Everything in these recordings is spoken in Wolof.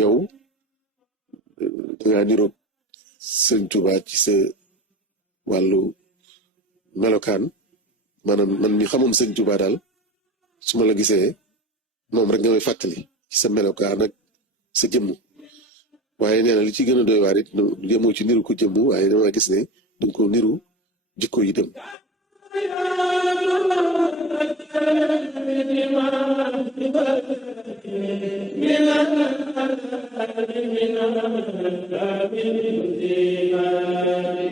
yow dangaa niroog Sëñ Tuubaa ci sa wàllu melokaan maanaam man mi xamum Sëñ Tuubaa daal su ma la gisee moom rek nga may fàttali sa melokaan ak sa jëmm waaye nee na li ci gën a doy waar it jëmoo ci niru ko jëmm waaye dama gis ne dañ ko niru jikko yi dem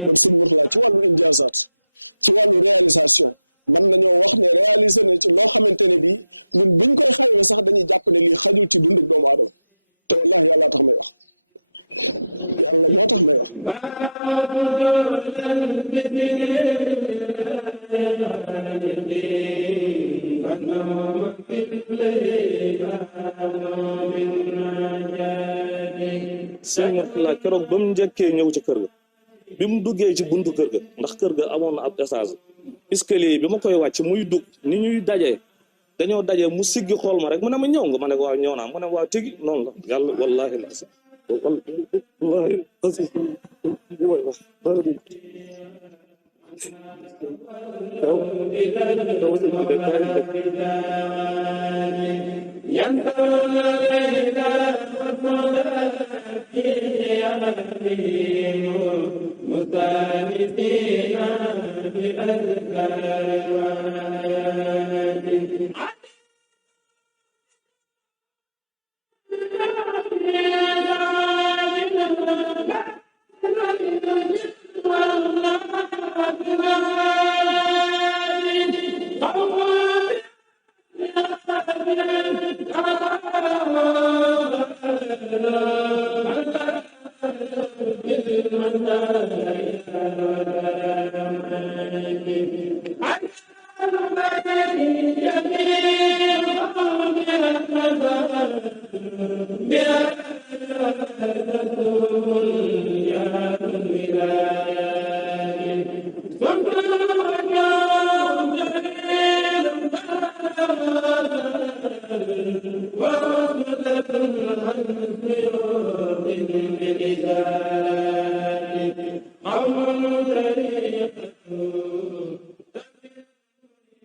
kon sëñ Mourtalla ci wàllu injaazaat ci wàllu réalisation man nañoo wax ne réalisé na ci loo xamante ne bii ñun biñ koy xayma sax dañuy jàpp ne lii xajul ci dunduk doomu aadama te wallahi yàlla tax may wax yàlla moo tax may wax sëñ Mourtalla keroog ba mu njëkkee ñëw ci kër ga bi mu duggee ci buntu kër ga ndax kër ga amoon na ab étage escalier bi ma koy wàcc muy dugg ni ñuy dajee dañoo dajee mu siggi xool ma rek mu ne ma ñëw nga ma ne waaw ñëw naa mu ne waaw tigi noonu la yàlla wallahi la si wallahi asi way wax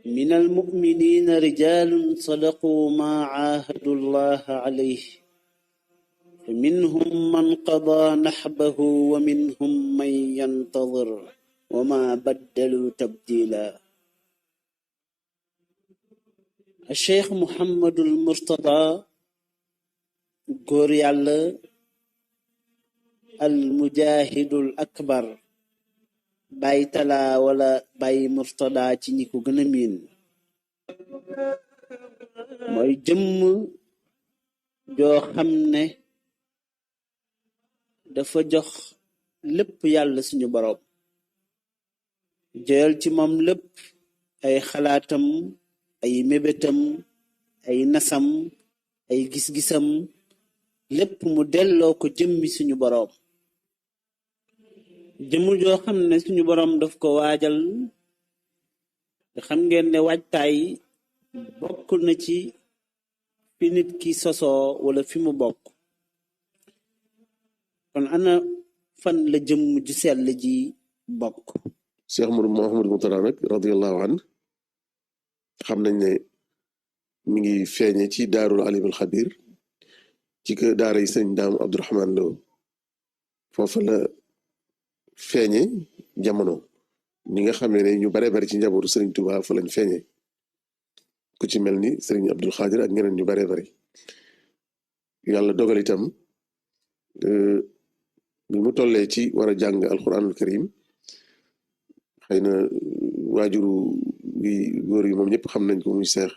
من المؤمنين رجال صدقوا ما عاهدوا الله عليه فمنهم من قضى نحبه ومنهم من ينتظر وما بدلوا تبديلا. الشيخ محمد المرتضى góor yàlla al mujahidul akbar Baay Tala wala Baay Murtada ci ñi ko gën a miin mooy jëmm joo xam ne dafa jox lépp yàlla suñu boroom joyal ci moom lépp ay xalaatam ay mébétam ay nasam ay gis-gisam lépp mu delloo ko jëmmi suñu boroom jëmm joo xam ne suñu boroom daf ko waajal te xam ngeen ne waajtaay bokk na ci fi nit ki sosoo wala fi mu bokk kon ana fan la jëmm ju sell ji bokk Cheikh Mouhamadou Mourtada nag radiyallahu an xam nañ ne mi ngi feeñe ci daarul alimul xabir ci kër daara yi sëñ Daam Abdourahman Lo foofu la feeñe jamono ñi nga xam ne ñu bare bari ci njabootu sëriñ Tuubaa fa lañ feeñe ku ci mel ni sëriñ Abdul Xaadir ak ñeneen ñu bare bari yàlla dogal itam bi mu tollee ci war a jàng alquranul karim xëy na waajuru bi góor yi moom ñëpp xam nañ ko muy Seex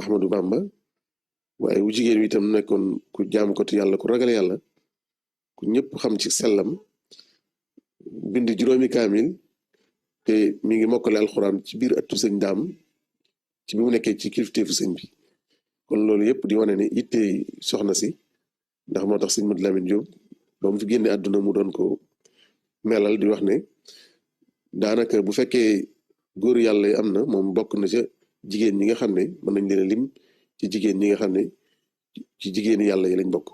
Ahmadou Bamba waaye wu jigéen wi itam nekkoon ku jaam ko te yàlla ku ragal yàlla ku ñëpp xam ci sellam bind juróomi kaamil te mi ngi mokkale alxuraan ci biir attu sëñ Daam ci bi mu nekkee ci kilifteefu sëñ bi kon loolu yëpp di wane ne yitte soxna si ndax moo tax sëñ Madu Lamin Jóob ba mu fi génne àdduna mu doon ko melal di wax ne daanaka bu fekkee góor yàlla am na moom bokk na ca jigéen ñi nga xam ne mën nañ leen a lim ci jigéen ñi nga xam ne ci jigéeni yàlla yi lañ bokk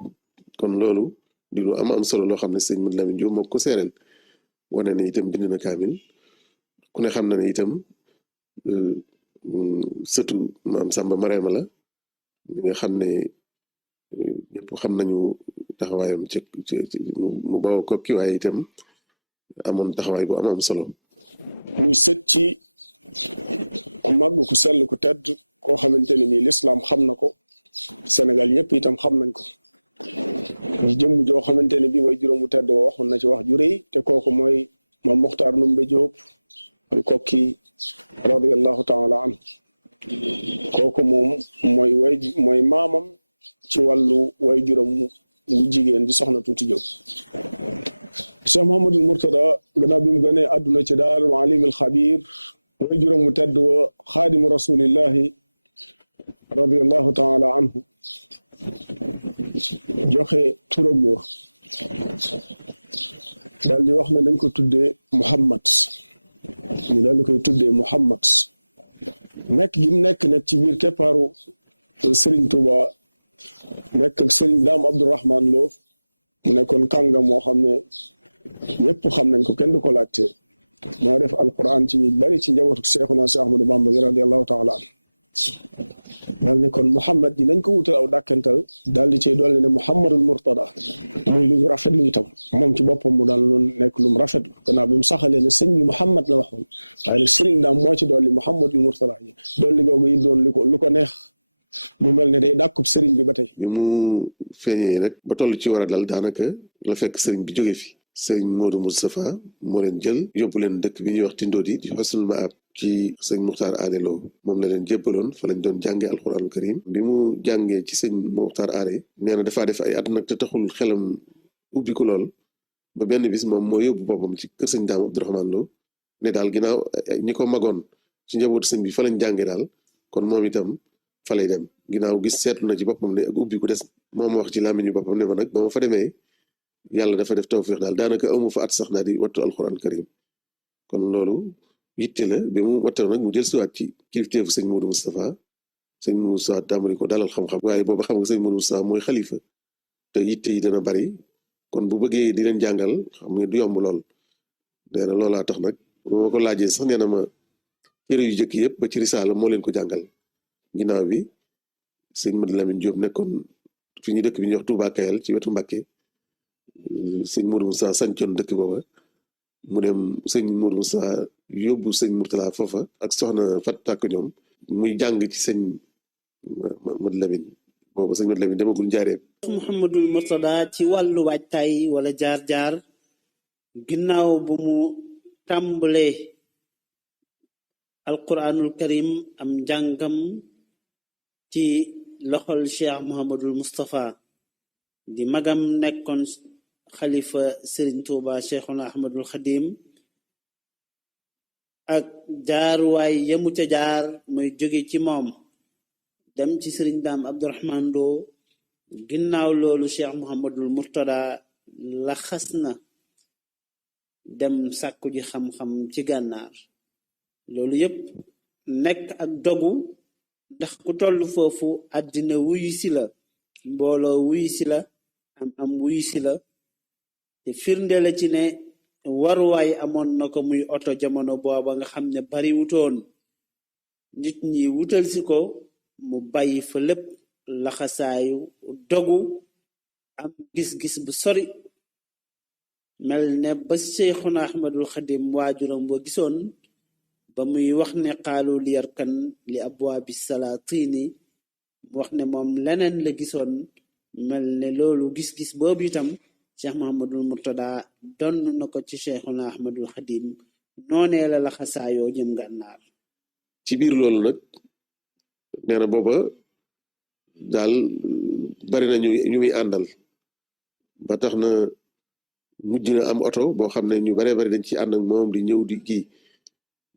kon loolu di lu am solo loo xam ne sëñ Madu Lamin Jóob moo ko seereel wane ne itam bind na kaamil ku ne xam na ne itam sëtu maam Samba Mareema la ñi nga xam ne ñëpp xam nañu taxawaayam ci mu bawoo kokki waaye itam amoon taxawaay bu am solo muy sët ci ku màgg ku sell ku tedd koo xamante ne nii lislaam xam na ko Sénégal yëpp itam xam nañ ko di jëmm joo xamante ne bii way juróomu tedd woo waxoon na ci wax ju rëy te kooku mooy Maam Moxtaar Numbe Jóob al kokki radiyallahu taala anhu kooku moom mooy maamam ci wàllu way juróom wu jigéen di soxna Tuuti Jóob Cheikh Mouhamadul Mourtada gannaaw bi mu gënee àdduna ci daarul alimul xabir way juróom wu tedd wa xaadimu rasulillahi radiyallahu taala anhu joxe turam wa daal di wax ne dañ ko tuddee Muhammad ñu daal di koy tuddee Muhammad nekk gi mu nekk nag ci biir keppaaru Serigne Touba nekk ak Serigne Daam Abdourahman Lo mu nekkoon kàngam moo xam ne ñëpp xam nañ ko kenn du ko laajte moo def alquran ci ñu bari ci njabootu Seexuna Seex Ahmadu Bamba gi radiyallahu taala an daal ne kon Muhammad di nañ ko wutal aw dàkkantal daal di cey dolli ne Muhammadul Mourtada muy lu ñu rafetlu itam moom ci boppam mu daal loon nekk lu mu rafetlu gannaaw bi mu saxalee ne sëñ bi Muhammad la waxoon waaye nag sëriñ daam moo ci dolli Muhammadul Mourtada yi dolli googu yi doon lu ko neex mu mel ne day dàkkub sëriñ bi ba tey bi mu feeñee nag ba toll ci war a dal daanaka la fekk sëriñ bi jóge fi sëriñ Modou Moustapha moo leen jël yóbbu leen dëkk bi ñuy wax Tindodi di Xusnul Maab ci sëñ Muxtaar Aane Lo moom la leen jébbaloon fa lañ doon jàngee alxuraanul karim bi mu jàngee ci sëñ Muxtaar Aane nee na dafaa def ay at nag te taxul xelam ubbi ko lool ba benn bis moom moo yóbbu boppam ci kër sëñ Daam Abdourahman Lo ne daal ginnaaw ñi ko magoon ci njabootu sëñ bi fa lañ jàngee daal kon moom itam fa lay dem ginnaaw gis seetlu na ci boppam ne ak ubbi ku des moom wax ci làmmiñu boppam ne ma nag ba ma fa demee yàlla dafa def tawfiix daal daanaka amu fa at sax daal di wattu alxuraan karim kon loolu yitte la bi mu wattoo nag mu jël siwaat ci kilifteefu sëñ Modou Moustapha sëñ Modou Moustapha tàmbali ko dalal xam-xam waaye booba xam nga sëñ Modou Moustapha mooy xalifa te yitte yi dana bari kon bu bëggee di leen jàngal xam nga du yomb lool nee na loolaa tax nag bu ma ko laajee sax nee na ma téere yu jëkk yëpp ba ci risaala moo leen ko jàngal ginnaaw bi sëñ Madu Lamin Jóob nekkoon fi ñu dëkk bi ñuy wax Touba Kayal ci wetu Mbàkke sëñ Modou Moussa sancoon dëkk booba mu dem sëñ Modou Moussa yóbbu sëñ Mourtala foofa ak soxna Fat Tàkk ñoom muy jàng ci sëñ Madu Lamin boobu sëñ Mat Lamin demagul njaareem. Mouhamadul Mourtada ci wàllu waajtaay wala jaar-jaar ginnaaw bu mu tàmbalee alquranul karim am njàngam ci loxol Cheikh Mouhamadul Moustapha di magam nekkoon xalifa Serigne Touba Cheikhuna Ahmadul Khadim ak jaaruwaay yamu ca jaar mooy jóge ci moom dem ci Serigne Dame Abdourahmane Lo ginnaaw loolu Cheikh Mouhamadul Mourtada la xas na dem sàkku ji xam-xam ci gànnaar loolu yépp nekk ak dogu ndax ku toll foofu àddina wuyu si la mbooloo wuyu si la am wuyu si la te firnde la ci ne waruwaay amoon na ko muy oto jamono booba nga xam ne bari wutoon nit ñi wutal si ko mu bàyyi fa lépp laxasaayu dogu am gis-gis bu sori mel ne ba Cheikhuna Ahmadul Khadim waajuram boo gisoon ba muy wax ne xaalu li yarkan li abwaabi salaatini mu wax ne moom leneen la gisoon mel ne loolu gis-gis boobu itam Cheikh Mouhamadul Mourtada donn na ko ci Cheikhuna Ahmadul Khadim noonee la laxasaayoo jëm gànnaar. ci biir loolu nag nee na booba daal bari na ñu muy àndal ba tax na mujj na am oto boo xam ne ñu baree bari dañ ci ànd ak moom di ñëw di kii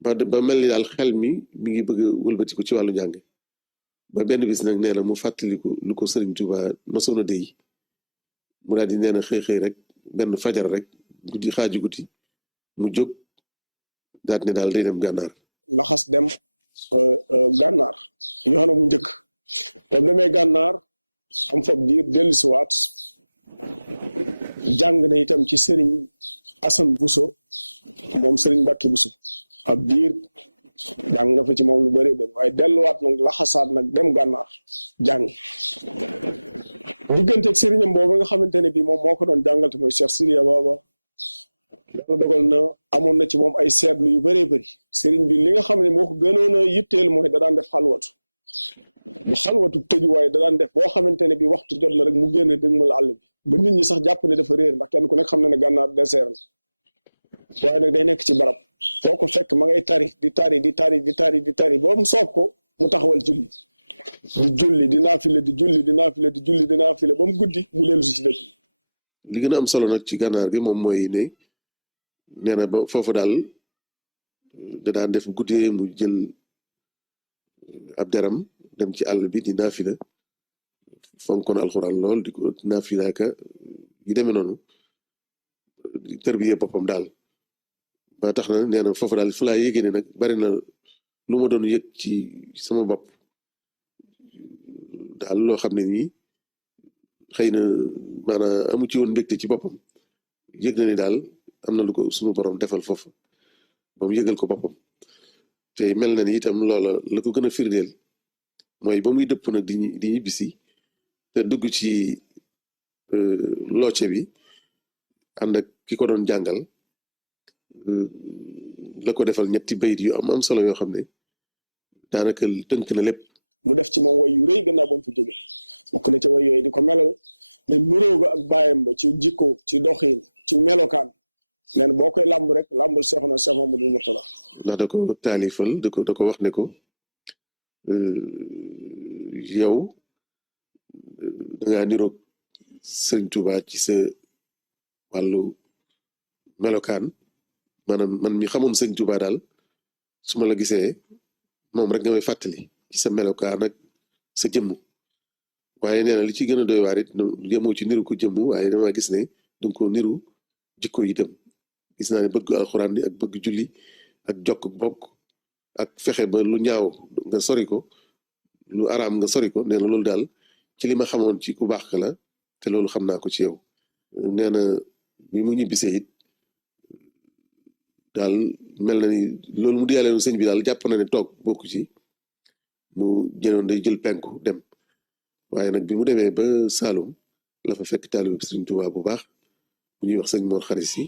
ba mel ni daal xel mi ngi bëgg a wëlbatiku ci wàllu njàng ba benn bis nag nee na mu fàttaliku lu ko Sëriñ Tuuba mosoon a déy mu daal di nee na xëy rek benn fajar rek guddi xaaju guddi mu jóg daal ne daal day dem gànnaar. laxas dem gànnaar yoxana mu njëkk bam demee gànnaar am fab diir dellusiwaat jàng na itam ci sëriñ Asan Buso moom sëriñ Mbàkke Buso ab diir jàng na fa ci moom lu bëri bëri waaye delluwaat nag laxasaat nag dem gànnaar jàng digganteeg sëriñam boobu nga xamante ne bii moom moo ko doon jàngal te mooy Cheikh Sidiya Baba yàlla dogal na amoon na ci moom ay seetlu yu bëree bëri sëriñ bi li nga xam ne moo ko gënoon a yitteel mooy da daan def xalwatu bu xalwatu tëju waaye da daan def boo xamante ne bii waxtu jot la rek mu génn dëgmal àll bi ba nit ñi sax jàpp ne dafa réer ndax kenn ku nekk xam na ne gànnaar désert la waaye nag day nekk ci barab foo ko fekk ma ngay tari di tari ba mu soob ko mu taxawal julli di julli di naafile di julli di naafile di julli di naafile ba mu guddi mu dellu si ci dëkk. li gën a am solo nag ci gànnaar gi moom mooy ne nee na ba foofu daal da daan def guddee mu jël ab deram dem ci àll bi di naafila fonkoon alxuraan lool di ko naafilaaka yu demee noonu tërbiye boppam daal ba tax na nee na foofu daal fu laa yégée ne nag bari na lu ma doon yëg ci sama bopp daal loo xam ne nii xëy na maanaam amu ci woon mbégte ci boppam yëg na ni daal am na lu ko sunu borom defal foofu ba mu yëgal ko boppam te mel na ni itam loola la ko gën a firndeel mooy ba muy dëpp nag di ñibbisi te dugg ci looce bi ànd ak ki ko doon jàngal la ko defal ñetti bayit yu am solo yoo xam ne daanaka tënk na lépp. mu def ci moom way yu rëy gannaaw ba mu fi jóge bokk na ca way yooyu di ko melal ne nuróo ga ak bàyyam ba ci jikko ci doxiin ci melokaan leen boo koy làmb rek làmbul Seexuna Seex Mamadu Murtada ndax da ko taalifal da ko wax ne ko yow dangaa niroog Sëriñ Tuuba ci sa wàllu melokaan maanaam man mi xamoon Sëriñ Tuuba daal su ma la gisee moom rek nga may fàttali ci sa melokaan ak sa jëmm waaye nee na li ci gën a doy waar it yemoo ci niru ko jëmm waaye dama gis ne danga ko niru jikko itam gis naa ne bëgg alxuraan bi ak bëgg julli ak jokk bokk ak fexe ba lu ñaaw nga sori ko lu araam nga sori ko nee na loolu daal ci li ma xamoon ci ku baax ka la te loolu xam naa ko ci yow nee na bi mu ñibbisee it daal mel na ni loolu mu diyaaleenu sëñ bi daal jàpp na ne toog bokku ci mu jënoon day jël penku dem waaye nag bi mu demee ba Saalum la fa fekk taalibe Sëriñ Tuubaa bu baax bu ñuy wax sëñ Mor Xaris yi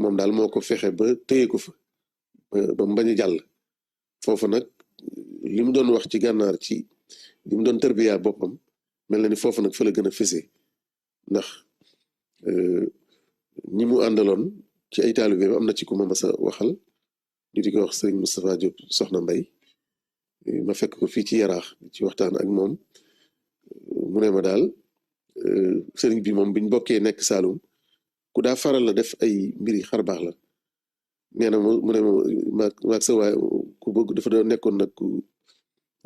moom daal moo ko fexe ba téye ko fa ba mu bañ a jàll foofu nag li mu doon wax ci gànnaar ci li mu doon tërbiyaa boppam mel na ni foofu nag fa la gën a fese ndax ñi mu àndaloon ci ay taalibe am na ci ku ma mas a waxal ñu di ko wax sëriñ Moustapha Diop Soxna Mbay ma fekk ko fii ci Yaraax ci waxtaan ak moom mu ne ma daal sëriñ bi moom biñ bokkee nekk Saalum ku daa faral la def ay mbiri xar baax la nee na mu ne ma maag sa waay ku bëgg dafa doon nekkoon nag ku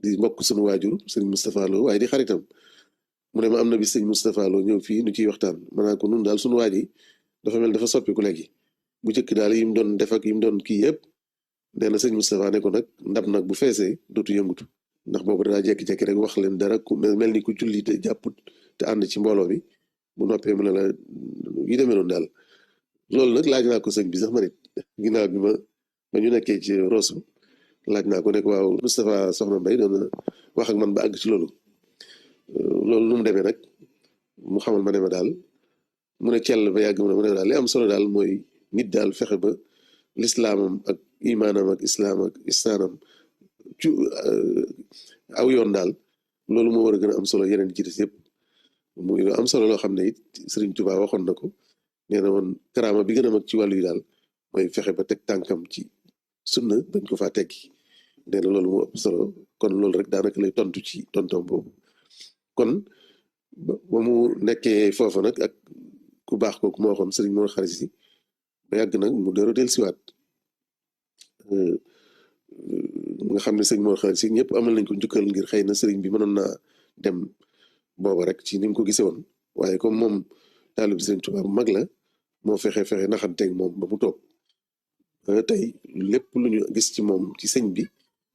di mbokk suñu waajur sëriñ Moustapha Lo waaye di xaritam mu ne ma am na bi sëriñ Moustapha Lo ñëw fii nu ciy waxtaan ma naa ko nun daal suñu waaj yi dafa mel dafa soppiku léegi bu njëkk daal yi mu doon def ak yi mu doon kii yëpp nee na sëñ Moustapha ne ko nag ndab nag bu feesee dootu yëngutu ndax boobu danaa jekki-jekki rek wax leen dara ku mel ni ku julli te jàpput te ànd ci mbooloo bi bu noppee mu ne la yi demee noonu daal loolu nag laaj naa ko sëñ bi sax ma nit ginnaaw bi ma ñu nekkee ci Rosso laaj naa ko nekk waaw Moustapha Soxna Mbay doon na wax ak man ba àgg ci loolu nu mu demee nag mu xamal ma ne ma daal mu ne cell ba yàgg mu ne daal li am solo daal mooy nit daal fexe ba lislaamam ak imaanam ak islaam ak istaanam ci aw yoon daal loolu moo war a gën a am solo yeneen ci des yëpp muy lu am solo loo xam ne it Sëriñ Tuubaa waxoon na ko nee na woon karaama bi gën a mag ci wàllu yi daal mooy fexe ba teg tànkam ci sunna bañ ko faa teggi nee na loolu moo ëpp solo kon loolu rek daanaka lay tontu ci tontom boobu kon ba mu nekkee foofa nag ak ku baax kooku moo waxoon Sëriñ Mor Xarit Si ba yàgg nag mu dero del siwaat nga xam ne sëñ Mor Xarit Si ñëpp amal nañ ko njukkal ngir xëy na sëriñ bi mënoon naa dem booba rek ci ni mu ko gisee woon waaye comme moom taalib Sëriñ Tuubaa bu mag la moo fexe naxanteeg moom ba mu toog tey lépp lu ñu gis ci moom ci sëñ bi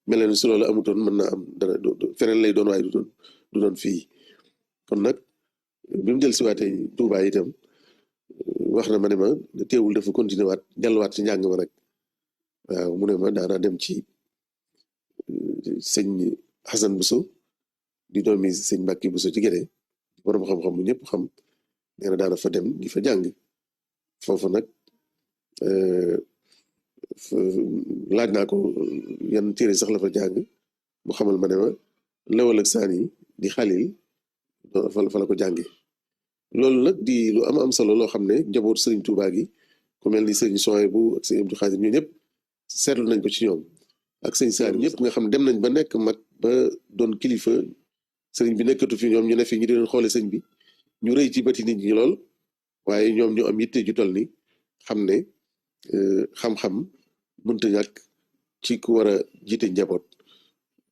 mel na ni su loolu amutoon mën naa am dana feneen lay doon waaye du doon fii kon nag bi mu del siwaatee Tuubaa itam wax na ma ne ma teewul dafa continuer waat delluwaat ci njàng ma rek waaw mu ne ma daana dem ci sëñ Xasan Buso di doomi sëñ Mbàkke Buso ci Gédé borom xam-xam bu ñëpp xam nee na daana fa dem di fa jàng foofu nag laaj naa ko yan téere sax la fa jàng mu xamal ma ne ma Lawal ak Saani di Xalil fa la ko jànge loolu nag di lu am solo loo xam ne njaboot sëriñ Tuubaa gi ku mel ni sëriñ Souhaïbou ak sëriñ Abdou Khadir ñoo ñëpp seetlu nañ ko ci ñoom ak sëñ Saar ñëpp nga xam ne dem nañ ba nekk mag ba doon kilifa sëriñ bi nekkatu fi ñoom ñu ne fi ñu di leen xoole sëñ bi ñu rëy ci bëti nit ñi lool waaye ñoom ñu am yitte ju toll ni xam ne xam-xam mënta ñàkk ci ku war a jiite njaboot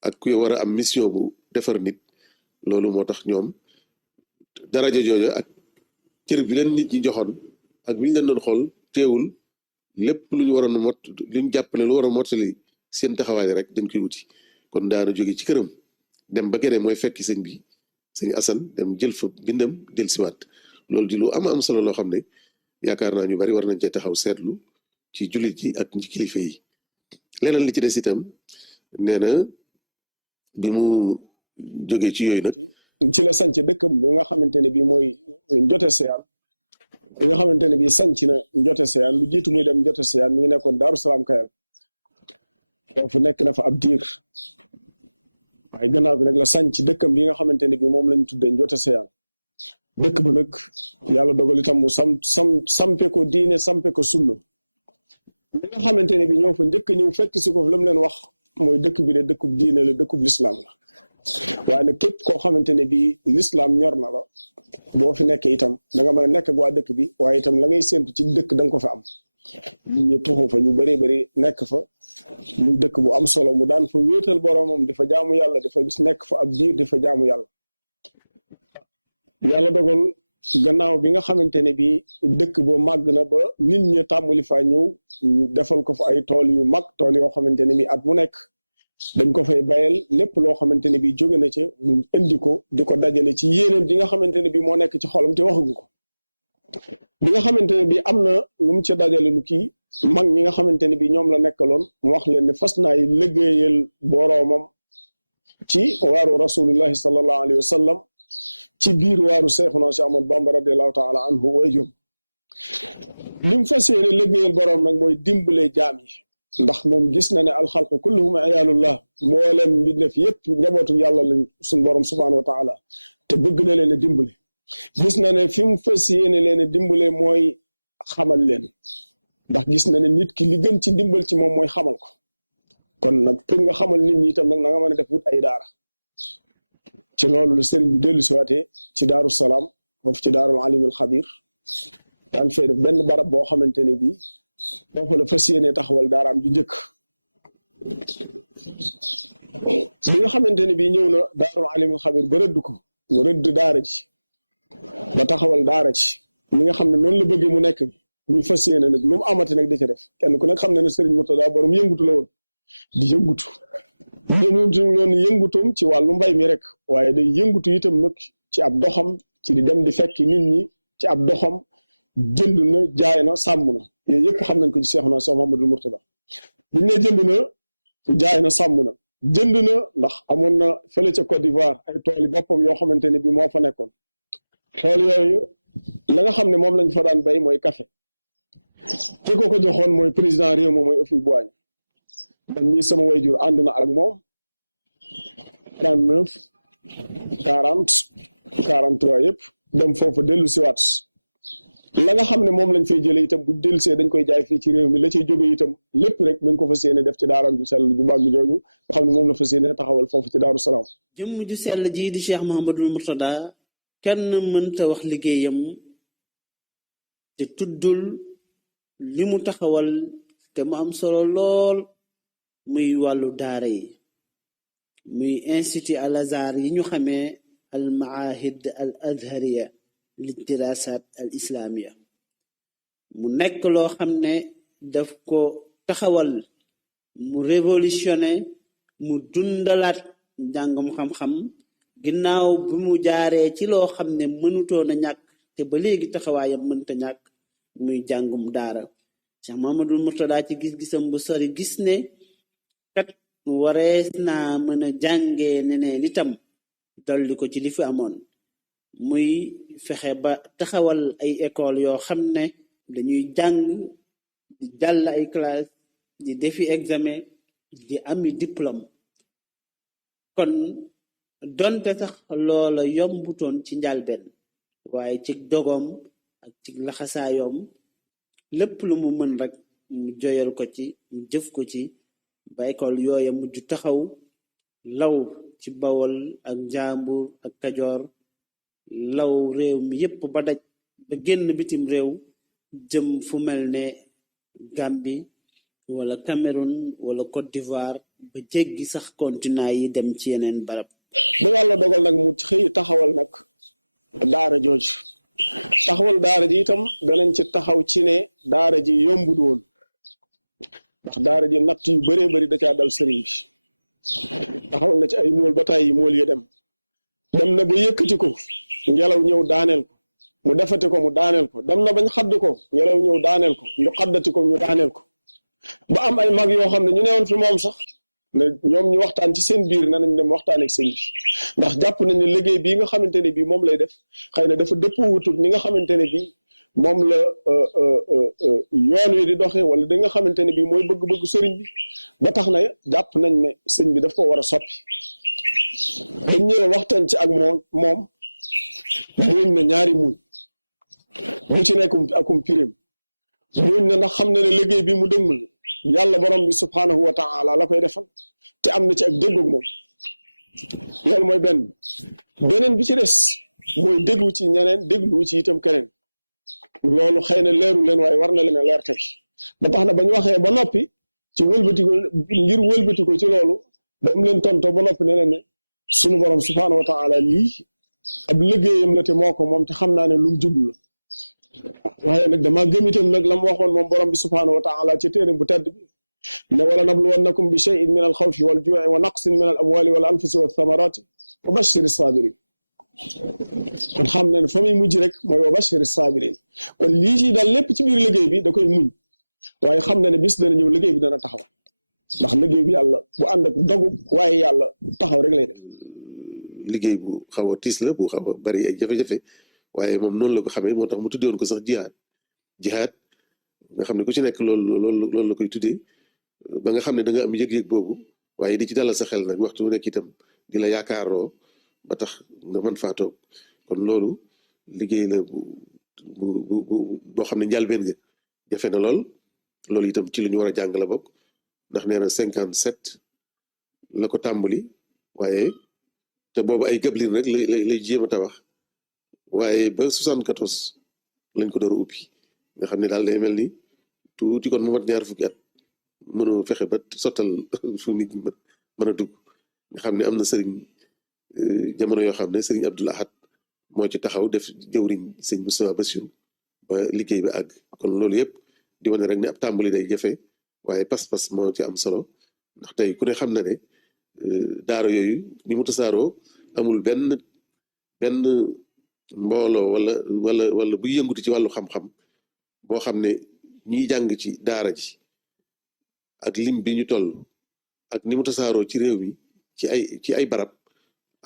ak ku war a am mission bu defar nit loolu moo tax ñoom daraja jooju ak cër bi leen nit ñi joxoon ak bi ñu leen doon xool teewul lépp lu ñu waroon a mot lu ñu jàpp ne lu war a mottali seen taxawaay rek dañ koy wuti kon daana jóge ci këram dem ba Gédé mooy fekki sëñ bi sëñ Asan dem jël fa bindam del siwaat loolu di lu am solo loo xam ne yaakaar naa ñu bari war nañ cee taxaw seetlu ci jullit yi ak ci kilifa yi leneen li ci des itam nee na bi mu jógee ci yooyu nag ci la sanc dëkkam bi nga xamante ne bii mooy Njote Seyaan bi nga xamante ne bii sanc na Njote Seyaan lu jiitu muy dem Njote Seyaan mi ngi nekkoon Daaru Salaam Kayal foofu nekk na fa ab diir waaye gannaaw bi nag la sanc dëkkam bi nga xamante ne bii moom lañ tuddee Njote Seyaan dëkk ba nag yàlla dogal itam mu sampe ko diine sampe ko sunna ñi nga xamante ne bii ñoo fa njëkk ñëw fekk si ko la mu leen wax mooy dëkk bi de dëkkub diine la dëkkub lislaam la waaye nag képp koo xamante ne bii lislaam ñor na la boo fi nekkee itam da nga mën a nekk ak waa dëkk bi waaye itam la ngay séntu ci dëkk da nga ko fa am nit ñi tuxu fa ñu bëree bëri nekk fa muy dëkk bu am solo mu daan fa wéetal boroomam di fa jaamu yàlla di fa nekk fa ab diir di fa jaamu yàlla yàlla dogal gannaaw bi nga xamante ne bii dëkk ba màgg na ba nit ñi tàmbali faa ñëw ñu defal ko fa ay tool yu mag tool yoo xamante ne bii at mu nekk dañ ko fay bayal lépp loo xamante ne bii jóge na ca mu indi ko di ko dajale ci yéeneen bi nga xamante ne bii moo nekk ci xolam te waxagu ko bi nga xamante ne bii am na lu mu ca dajale lu kii mag ñi nga xamante ne bii ñoom la nekkaloon mu wax leen ne fas naay liggéeyal boroomam ci waaru rasulullahi sallallahu alayhi wa sallam ci biir waaru Seexuna Séex Ahmadu Bamba radiallahu taala anhu wayjum lim fas yéene liggéeyal boroom nag mooy dimbale jaam yi ndax moom gis na ne alxalqu kulluhum iyaalullah mboolem mbindeef yëpp njabootu yàlla lañ suñ borom subhaanahu wa taala te bëgg na leen a dimbale gis na ne fi mu fas yéene leen a dimbale mooy xamal leen ndax gis na ne nit ki li gën ci dimbal ci moom mooy xamal ko kon nag pour nga xamal nit ñi itam nag na nga mën a def wut ay daara ci loolu la sëriñ bi dellu siwaatee ci Daaru Salaam foofu ci Daarul Alimul Xabir daan fay def benn barab boo xamante ne bii foofu la fas yéene taxawal daaraam ju njëkk bi nga xamante ne bii ñëw na Daarul Alimul Xabir ba rëdd ko mu rëdd daara ji ba taxawal daara ji mi nga xam ne noonu la bëggee mu nekk muy fas yéene nag lu mu amati nag di ca def kenn ku nekk xam ne ne Sëriñ Murtada borom yëngutu la woon di yëngutu loon yëngutoom ci wàllu mbay mi rek waaye day yëngutu itam nag ci ab doxam ci di dem di fekki nit ñi ci ab doxam jënd na jaay na sàmm na yooyu yëpp xam nañ ko ci Seexuna Seex Muhammadul Murtada buñ ne jënd na jaay na sàmm na jënd na ndax amoon na fële ca Côte d'Ivoire ay tool yi boppam yoo xamante ne bi moo fa nekkoon tool yooyu la nga xam ne moom lañ fa daan bay mooy café ki ko joxoon mooy président réew mi mooy Houphouët-Boigny man mii sama wayjur ànd na ak moom 39 40 43 yëpp dem foofu dellu siwaat la nga xam ne moom lañ fay jëlee itam bu dellusee dañ koy jaay fii ci réew mi la cay jóge itam lépp rek dañ ko fas yéene def ci daaram ju sell ju màgg jooju nga xam ne moom la fas yéene taxawal foofu ci Daaru Salaam. jëmm ju sell ji di Cheikh Mouhamadul Murtada kenn mënta wax liggéeyam te tuddul li mu taxawal te mu am solo lool muy wàllu daara yi muy institut al azhar yi ñu xamee al maahid al azhariya li dirasat al islamiya mu nekk loo xam ne daf ko taxawal mu révolutionné mu dundalaat njàngum xam-xam ginnaaw bi mu jaaree ci loo xam ne mënutoon a ñàkk te ba léegi taxawaayam mënta ñàkk muy jàngum daara Cheikh Mouhamadul Murtada ci gis-gisam bu sori gis ne kat warees naa mën a jàngee neneen itam dolli ko ci li fi amoon muy fexe ba taxawal ay école yoo xam ne dañuy jàng di jàll ay classe di defi examen di ami diplôme kon donte sax loola yombutoon ci njalbeen waaye ci dogoom ak ci laxasaayoom lépp lu mu mën rek mu joyal ko ci mu jëf ko ci ba école yooya mujj taxaw law ci Bawol ak Njaambur ak Kajoor law réew mi yépp ba daj ba génn bitim réew jëm fu mel ne Gambie wala Cameroun wala Côte d'Ivoire ba jéggi sax continent yi dem ci yeneen barab ba yàlla dogal nag mu xëy taxawal nag daara jooju taxawal daara ji itam danañ ci taxaw ci ne daara ji yombut woon ndax daara ji natt yu bëree bëri da caa dal sëriñ bi taxawal na ci ay mool ba tàyyi mool yi dem na ba yëkkati ko ngelaw ñëw daaneel ko mu defati ko mu daaneel ko dem na bañ xadd ko ngelaw ñëw daaneel ko ñu xaddati ko ñu daaneel ko ba am ay mag yoo xam ne ñu newoon fi moom sax ne ñoom ñu waxtaan ci seen biir nañ dem waxtaan ak sëñ bi ndax jàpp nañ ne liggéey bii nga xamante ne bii moom lay def xëy na dafa dëppoo wutul ni nga xamante ne bii moom la yoon wi di doxee wala da nga xamante ne bii mooy bëgg-bëgg sëriñ bi ba tax na jàpp nañ ne sëñ bi daf ko war a soppi dañ ñëwee waxtaan ci ak moom muñ na ñaari muñ bu ci nekk akum pirim muñ na ndax xam na ne liggéey bi mu dëgmal yàlla borom bi subhanahu wa taala la koy defal te am na ci ak déggoog moom loolu mooy beneen bi ci des mooy déglu ci ñeneen déglu ci itam keneen loolu xëy na leeru leen waaye war na leen a leer tey ba tax na ba ñu waxee ba noppi ci wëlbatiko ngir wëlbatiko ci loolu ba mu leen tontoo ba noppi ne leen ne sunu borom subhanahu wa taala lii ab liggéeyam la te moo ko moom te xam naa ne lu mu jublu la waaye nag dama gëm itam nag la mu waxoon moom borom bi subhanahu wa taala ci téere bu tedd bi ne wala nabluwannakum bi shay'in min al xawfi wal ju'i wa naqsin min al amwali wal anfusi wa thamarati wa bashiri sabirin kon xam na ne fa muy mujj rek mooy wa bashiri sabirin kon lii ci daal lépp ci biir liggéey bi da koy muñ waaye xam na ne bis dana ñëw liggéey bi dana taxaw ndax liggéey bi yàlla bu ànd ak dogu waaye yàlla taxaw rek lay def liggéey bu xaw a tiis la bu xaw a bari ay jafe-jafe waaye moom noonu la ko xamee moo tax mu tuddee woon ko sax jihaad nga xam ne ku ci nekk loolu la koy tuddee ba nga xam ne da nga am yëg-yëg boobu waaye di ci dalal sa xel nag waxtu bu nekk itam di la yaakaaroo ba tax nga mën faa toog kon loolu liggéey la boo xam ne njàlbeen nga jafe na loolu itam ci lu ñu war a jàng la bokk ndax nee na 57 la ko tàmbali waaye te boobu ay gablin rek lay jéem a tabax waaye ba 74 lañ ko door a ubbi nga xam ne daal day mel ni tuuti kon mu mat ñaar fukki at mënoo fexe ba sottal fu nit ñi mën a dugg nga xam ne am na sëriñ jamono yoo xam ne sëriñ Abdul Ahad moo ci taxaw def jëwriñ sëñ Moustapha Bassirou ba liggéey ba àgg kon loolu yëpp di wane rek ne ab tàmbali day jafe waaye pas-pas moo ci am solo ndax tey ku ne xam na ne daara yooyu ni mu tasaaroo amul benn mbooloo wala bu yëngutu ci wàllu xam-xam boo xam ne ñiy jàng ci daara ji ak lim bi ñu toll ak ni mu tasaaroo ci réew mi ci ay barab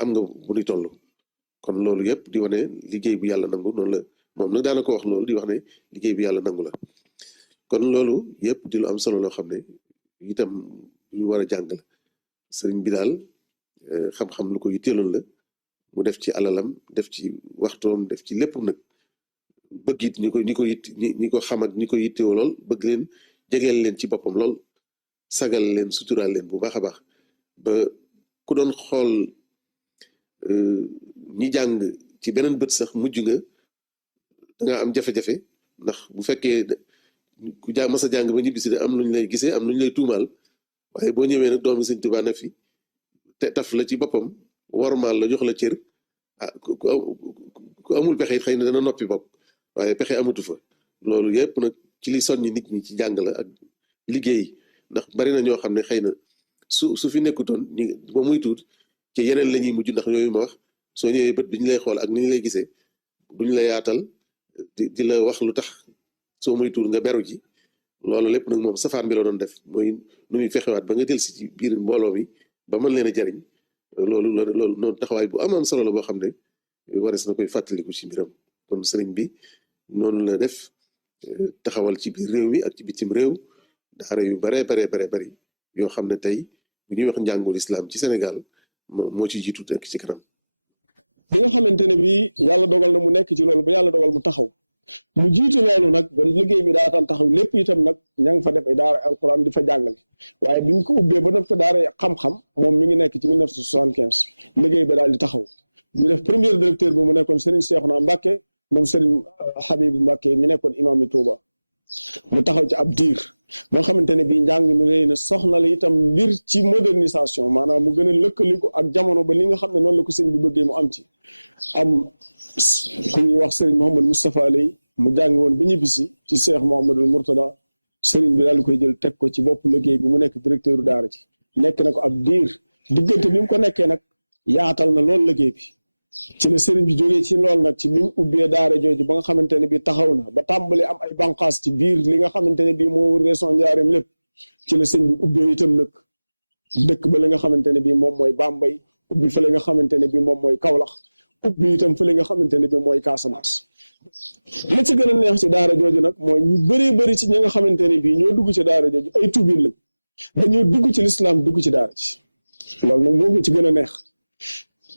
am nga bu ñu toll kon loolu yëpp di wane liggéey bu yàlla nangu noonu la moom nag daana ko wax loolu di wax ne liggéey bu yàlla nangu la kon loolu yëpp di lu am solo loo xam ne itam ñu war a jàng la sëriñ bi daal xam-xam lu ko yitteeloon la mu def ci alalam def ci waxtoom def ci lépp nag bëgg it ñi ko xam ak ñi ko yittewoo lool bëgg leen jegeel leen ci boppam lool sagal leen suturaal leen bu baax a baax ba ku doon xool ñi jàng ci beneen bët sax mujj nga danga am jafe-jafe ndax bu fekkee ku masa jàng ba ñibbisi ne am luñ lay gisee am luñ lay tuumaal waaye boo ñëwee nag doomi Sëñ Tuubaa na fi te taf la ci boppam wormaal la jox la cër ku amul pexe it xëy na dana noppi bopp waaye pexe amatu fa loolu yëpp nag ci li soññi nit ñi ci jàng la ak liggéey ndax bari na ñoo xam ne xëy na su fi nekkutoon ba muy tuut ci yeneen la ñuy mujj ndax yooyu ma wax soo ñëwee bët bi ñu lay xool ak ni ñu lay gisee duñ la yaatal di la wax lu tax soo muy tuut nga beru ji loolu lépp nag moom safaan bi la doon def mooy nu muy fexewaat ba nga delsi ci biir mbooloo mi ba mën leen a jariñ loolu noonu taxawaay bu am solo la boo xam ne warees na koy fàttaliku ci mbiram kon sëriñ bi noonu la def taxawal ci biir réew mi ak ci bitim réew daara yu bari yoo xam ne tey bu ñuy wax njàngul islam ci Sénégal moo ci jiitu nekk ci kanam bi nga xamante ne bii yàlla dogal na mu nekk ci loolu ba yàlla dogal mu taxaw mu jiitu loolu nag ba liggéey bi daataan taxaw lépp itam nag ña ngi fa def ay daara alquran di fa jàngale waaye bi ñu ko ubbee ba def ko daara xam-xam moom mi ngi nekk ci 1975 liggéey ba daal di taxaw ñu def premier directeur bi mu nekkoon Serigne Cheikhouna Mbacké moom Serigne Habibou Mbacké mi nekkoon imam yi Touba mu taxaw ci ab diir moo xamante ne bii njàng mi léegi na soxna la itam mbir ci modernisation maanaam mu gën a lëkkaliku ak jamono ba li nga xam ne noonu la ko sëñ bi bëggee mu am ci am ku ñuy wax Serigne Mouhamadou Moustapha Lay mu jàng woon ba ñibbisi ci Cheikh Mouhamadoul Mourtada Serigne bi daal di koy jël teg ko ci bopp liggéey bi mu nekk directeur daara ci nekk na ko ab diir diggante bi mu ko nekkee nag yaatal na loolu liggéey bi ci la Serigne bi jógee ci loolu nag ci bi mu ubbee daara jooju ba nga xamante ne bii taxaw na ba tàmbali am ay banqaas ci biir li nga xamante ne bii moo wër région Njaaréem lépp ci la sëñ bi ubbee itam nag dëkk ba li nga xamante ne bii moom mooy Bambey ubbi fa li nga xamante ne bii moom mooy Kaolack ubbi itam fa li nga xamante ne bii mooy Casamance. la ci gën a neex ci daara jooju nag mooy ñu bëri ci ñi nga xamante ne bii ñoo dugg ci daara jooju ay tubin lañ dañoo dugg ci lislaam dugg ci daara ci loolu nag moo ko ci gën a neex.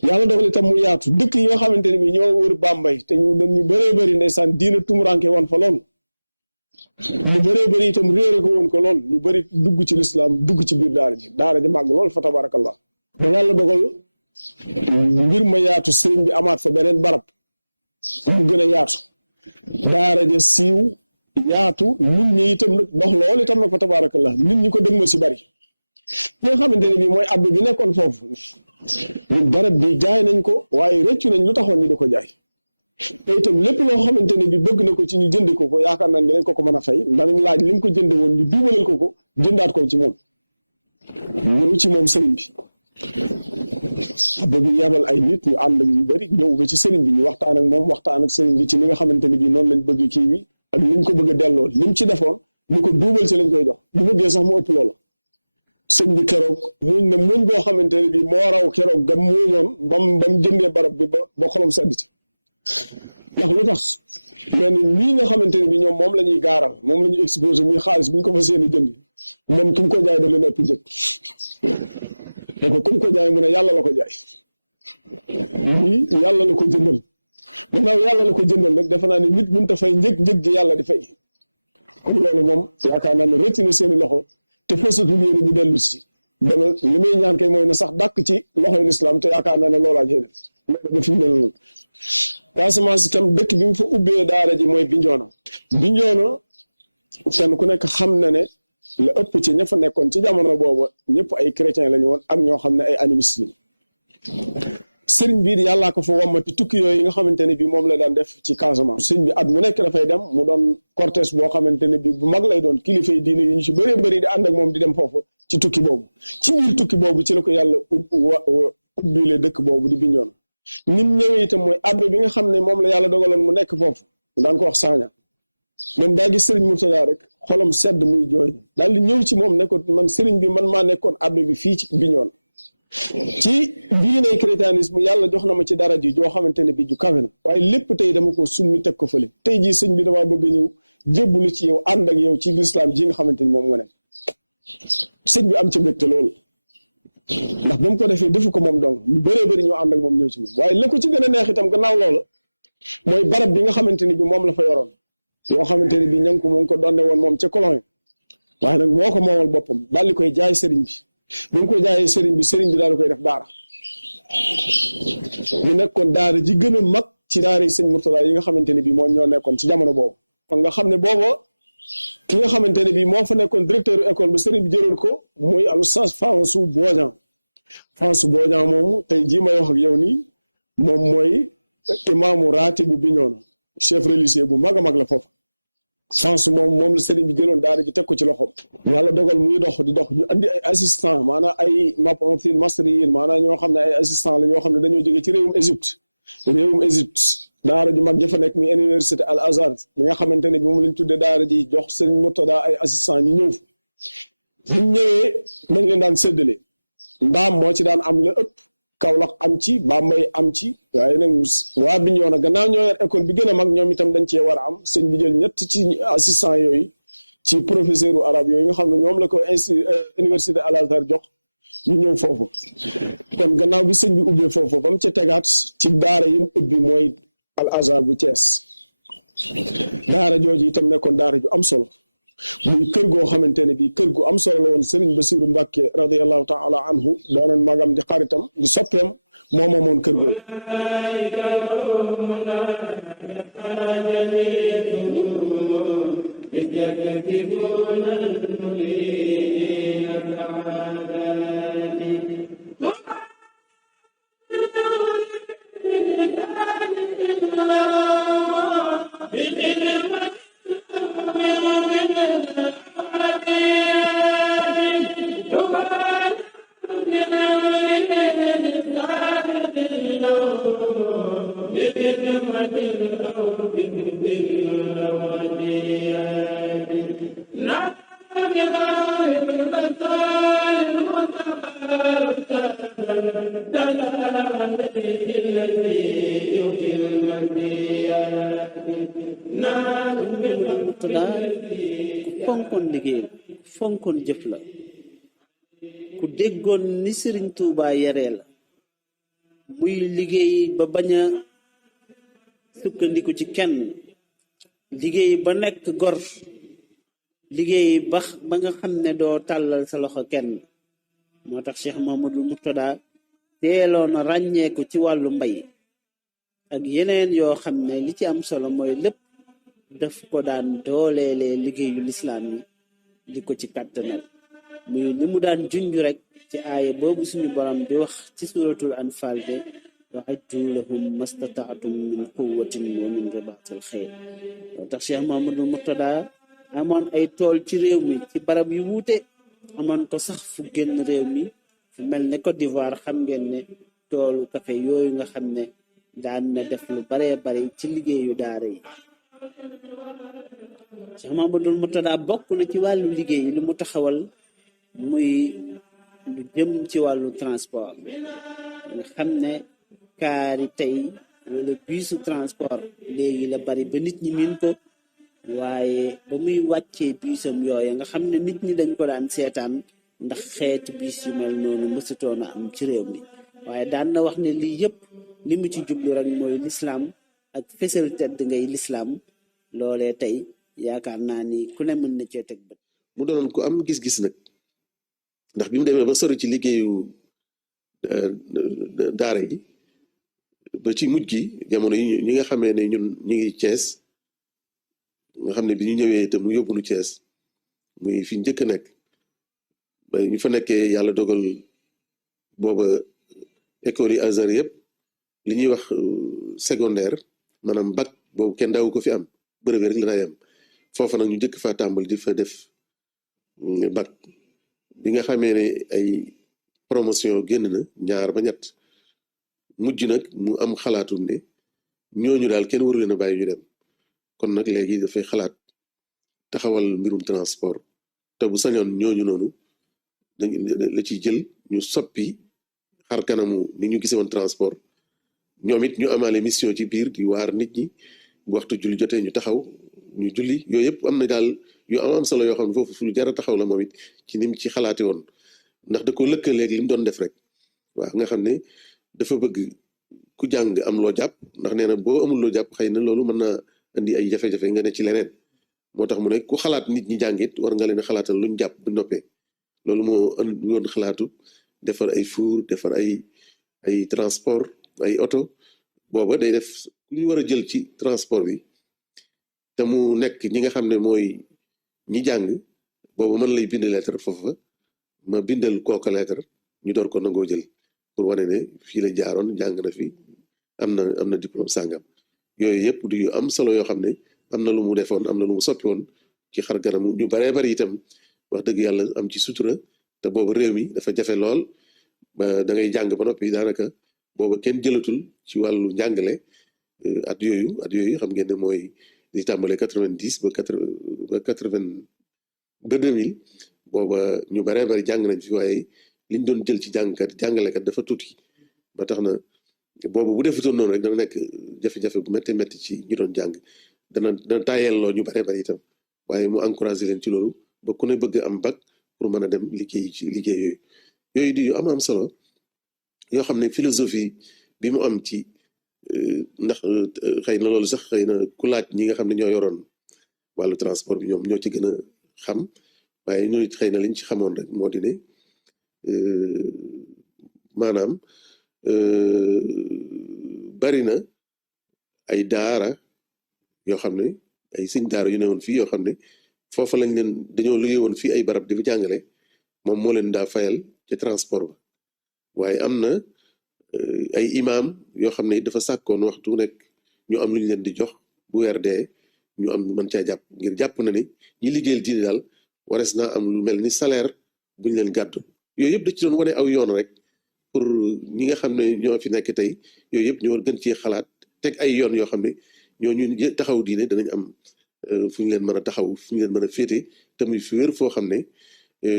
yàlla dogal itam mu yaatu dëkk yi nga xamante ne bii ñoo wër Bambey te ñu bëree bëri ndeysaan diina tumuranke woon fa lool ñu bëree bëri itam réere ko woon ko lool ñu bëri dugg ci lislaam dugg ci biir daara ji màgg lool fa tabarakallah ba yàlla dogal mbir ma yaatu sëriñ bi amaat fa beneen barab mu gën a yaatu daara ja siiw yaatu nit ñi itam nag dox lool itam nag fa tabarakallah nit ñi ko dëgmal si bëri ñi nga xamante ne bii mooy abbi bi nekkoon foofu ñun garab bi jaay nañ ko waaye rëccu nañ lu taxoon ñu di ko jaay te itam lépp loo xamante ne bi bëgg na ko ci ñu jënd ko yaakaar nañ dinañ ko mën a fay danañ laaj li mu ko jënde woon ñu duubalal ko jëndaat ko ci moom ñëw ci moom sëriñ bi bëgg yabal ay nit ñu ànd ak ñu bëri ñëw ko ci sëriñ bi ñu waxtaan ak moom waxtaan ak sëriñ bi ci li nga xamante ne bi noonu lañ bëgg kii bi ak liñ ko bëgg a delloo lim ci defoon ñu ko duubal si lañ koy jox bu bëggee sax mu ëpp loola sëñ bi keroog muñ goo xamante ne bii moo raw keroog gam muuñoon bam jëndee barab bi ba xolam sedd ci ndax lu tax mais ni lii nga xamante ne bii ñoom moom la ñuy gaaral moom la ñuy exposé muy xaalis bi ñu ko fas yéene jënd moom ki mu ko jaay da leen ëpp njëg ne ko comme ko jaay mu ne yàlla la ko jaay lii yàlla la ko jëndal gannaaw yàlla la ko jëndal nag defe naa ne nit mënut a fay njëg gi yàlla di fay kon loolu moom yaakaar naa ne rëcc na seeni loxo te fasatul yéen ñu dellu si dama li may ñaan kay mooy na sax dàkk ci loxoy lislaam te yaakaar naa ne loolaa jëlee loolu ba fi mu ne noonu Casamance itam dëkk bi mu fa ubbee daara ji mooy Bignona kenn ku nekk xam na ne la ëpp ci ña fa nekkoon ci jamono booba ñëpp ay chrétien lañu woon ak ñoo xam ne ay animiste lañu sëriñ bi yàllaa ko fa wommati tukki yooyu nga xamante ne bii moom la daan def ci Casamance sëriñ bi at mu nekk dafay dem mu doon cortège boo xamante ne bii bu mag lay doon kilifa yi diine yu ñu ci bëree bëri di ànd ak moom di dem foofu ci tukki boobu ci biir tukki boobu ci la ko yàlla ubbile dëkk boobu di Bignona nim ñëwee itam mooy abbé bi nga xam ne moom la yàlla dogaloon mu nekk foofu daan ko wax Sagna moom daa gis sëriñ Mourtada rek xolam sedd muy jooy daal di ñëw ci moom ne ko man sëriñ bi man maa nekkoon abbé bi fii ci Bignona ci diiney chrétianisme yàlla jox na ma ci dara ji joo xamante ne bii ju kawe na waaye lépp tey dama ko summi teg ko fële tey jii sëñ bi damaa bëgg a ñëw jébbalu ci yow ànd ak yow ci lislaam ji nga xamante ni moom nga nekk sëñ bi am ci mbégte loolu ndax ba mu ko defee defu ko moom donc ñu bëree bëri ñoo ànd ak moom ñëw ci moom waaye la ko ci gën a neex itam gannaaw loola mooy barab bi nga xamante ni bi moom la fa yoroon yoo xamante ne bi ña ngi ko moom ko donne woon moom ca colon waaye nag moo ko moomal boppam daal di koy jaay sëriñ bi mu ko jaayee sëriñ bi daal di koy def daara mu nekkoon daara ji gën a mag ci daara yi sëñ Mourtada yi nga xamante ne bi moo ñoo nekkoon ci jamono boobu kon nga xam ne booba ki nga xamante ne bii moo fa nekkoon directeur école ba sëriñ bi jëloon ko muy al oustaz François Bodian moomu tey jii may wax ak yow nii moom mooy imaamu raati bu Bignona chef religieux bu mag a mag la foofu François moom la sëriñ bi jëloon daara ji teg ko ci loxoom yàlla dogal muy dox di dox ñu andi ay assistant maanaam ay mapontin masriyin maanaam ñoo xam ne ay assistant la ñoo xam ne dañoo jóge ci réewum Égypte daara ju mag jafa nekk muy université Al Azhar bi nga xamante ne bi moom lañ tuddee daara ji jox sëriñ Mourtada ay assistant ñu ñëw buñ ñëwee dañ leen daan séddale ndaam moo ci daan am la ëpp Kaolack am ci Bambey am ci waaye nag waa Bignona gannaaw ñoo yor école bi gën a mag ñoom itam dañ cee war a am sëñ bi jël ñett ci assistant yooyu ci professeur u arabe yooyu nga xam ne ñoom la ko université Al Azhar jox ñu ñëw foofu kon gannaaw bi sëñ bi ubbee foofu ba mu ca tegaat ci daara yi mu ubbi mooy Al Azhar bu Thiès daara jooju itam nekkoon daara ju am solo muy kër goo xamante ne bii kër gu am solo la woon Serigne Bassirou Mbacké radiyallahu taala anhu doonoon magam di xaritam di soppeem moo moomoon kër googu fonkoon liggéey fonkoon jëf la ku déggoon ni Sëriñ Tuubaa yaree la muy liggéey ba bañ a sukkandiku ci kenn liggéey ba nekk gor liggéey ba nga xam ne doo tàllal sa loxo kenn moo tax Cheikh Mouhamadoul Mourtada teeloon a ràññeeku ci wàllu mbay ak yeneen yoo xam ne li ci am solo mooy lépp daf ko daan dooleelee liggéeyu lislaam yi di ko ci kàttanal muy li mu daan junj rek ci aaya boobu suñu borom di wax ci suratul anfal de wa'iddu lahum mastata'tum min quwwatin wa min ribatil xayl moo tax Cheikh Mouhamadoul Mourtada amoon ay tool ci réew mi ci barab yu wuute amoon ko sax fu génn réew mi fu mel ne Côte d'Ivoire xam ngeen ne toolu café yooyu nga xam ne daan na def lu baree bari ci liggéeyu daara yi Cheikh Mouhamadoul Mourtada bokk na ci wàllu liggéey li mu taxawal muy lu jëm ci wàllu transport nga xam ne kaari tey wala biisu transport léegi la bari ba nit ñi miin ko waaye ba muy wàccee biisam yooya nga xam ne nit ñi dañ ko daan seetaan ndax xeetu biis yu mel noonu mësutoon a am ci réew mi waaye daan na wax ne lii yëpp li mu ci jublu rek mooy lislaam ak fësal tedd ngay lislaam loolee tey yaakaar naa ni ku ne mën na cee teg bët. mu doonoon ku am gis-gis nag ndax bi mu demee ba sori ci liggéeyu daara yi ba ci mujj gi jamono yi ñi nga xamee ne ñun ñu ngi Thiès nga xam ne bi ñu ñëwee itam mu yóbbu nu Thiès muy fi njëkk a nekk ba ñu fa nekkee yàlla dogal booba école yi Azhar yëpp li ñuy wax secondaire maanaam bac boobu kenn daawu ko fi am brevet rek la day am foofa nag ñu njëkk fa tàmbali di fa def bac bi nga xamee ne ay promotion génn na ñaar ba ñett mujj nag mu am xalaatum ne ñooñu daal kenn waru leen a bàyyi ñu dem kon nag léegi dafay xalaat taxawal mbirum transport te bu sañoon ñooñu noonu la ciy jël ñu soppi xar kanamu ni ñu gisee woon transport ñoom it ñu amaale mission ci biir di waar nit ñi bu waxtu julli jotee ñu taxaw ñu julli yooyu yëpp am na daal yu am solo yoo xam ne foofu lu jar a taxaw la moom it ci ni mu ci xalaate woon ndax da ko lëkkaleeg li mu doon def rek waaw nga xam ne dafa bëgg ku jàng am loo jàpp ndax nee na boo amul loo jàpp xëy na loolu mën naa indi ay jafe-jafe nga ne ci leneen moo tax mu ne ku xalaat nit ñi jàngit war nga leen a xalaatal luñ jàpp bu noppee loolu moo andi woon xalaatu defar ay four defar ay transport ay oto booba day def ku ñu war a jël ci transport bi te mu nekk ñi nga xam ne mooy ñi jàng booba mën lay bind lettre foofa ma bindal kooka lettre ñu door ko nangoo jël pour wane ne fii la jaaroon jàng na fi am na diplôme sàngam yooyu yëpp du yu am solo yoo xam ne am na lu mu defoon am na lu mu soppi woon ci xar kanamu ñu baree bari itam wax dëgg yàlla am ci sutura te booba réew mi dafa jafe lool ba da ngay jàng ba noppi daanaka booba kenn jëlatul ci wàllu njàngale at yooyu xam ngeen ne mooy di tàmbale 90 ba 80 ba 2000 booba ñu baree bari jàng nañ fi waaye liñ doon jël ci jàngalekat dafa tuuti ba tax na boobu bu defutoon noonu rek dana nekk jafe-jafe bu métti métti ci ñi doon jàng dana taayelloo ñu baree bari itam waaye mu encouragé leen ci loolu ba ku ne bëgg am bac pour mën a dem liggéey ci liggéey yooyu di yu am solo yoo xam ne philosophie bi mu am ci ndax xëy na loolu sax xëy na ku laaj ñi nga xam ne ñoo yoroon wàllu transport bi ñoom ñoo ci gën a xam waaye ñooy xëy na liñ ci xamoon rek moo di ne maanaam bari na ay daara yoo xam ne ay sëñ daara yu ne woon fii yoo xam ne foofa lañ leen dañoo liggéey woon fii ay barab di fa jàngale moom moo leen daa fayal ci transport ba waaye am na ay imam yoo xam ne dafa sàkkoon waxtu nekk ñu am lu ñu leen di jox bu weer dee ñu am mën caa jàpp ngir jàpp na ni ñi liggéeyal diine daal warees naa am lu mel ni salaire buñ leen gàddu yooyu yëpp da ci doon wane aw yoon rek pour ñi nga xam ne ñoo fi nekk tey yooyu yëpp ñu war gën ci xalaat teg ay yoon yoo xam ne ñooñu taxaw diine danañ am fu ñu leen mën a taxaw fu ñu leen mën a féete te muy fi wér foo xam ne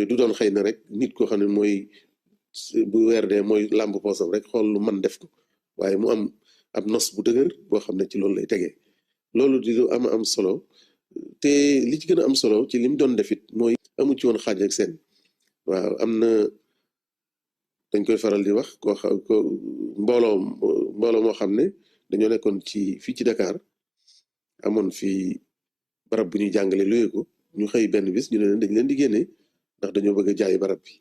du doon xëy na rek nit koo xam ne mooy bu weer dee mooy làmb poosam rek xool lu man def ko waaye mu am ab nos bu dëgër boo xam ne ci loolu lay tegee loolu di lu am solo te li ci gën a am solo ci lim doon defit mooy amu ci woon xaaj ak seen waaw am na dañ koy faral di wax ko mbooloo moo xam ne dañoo nekkoon ci fii ci Dakar amoon fii barab bu ñuy jàngale luye ko ñu xëy benn bis ñu ne leen dañ leen di génne ndax dañoo bëgg a jaay barab bi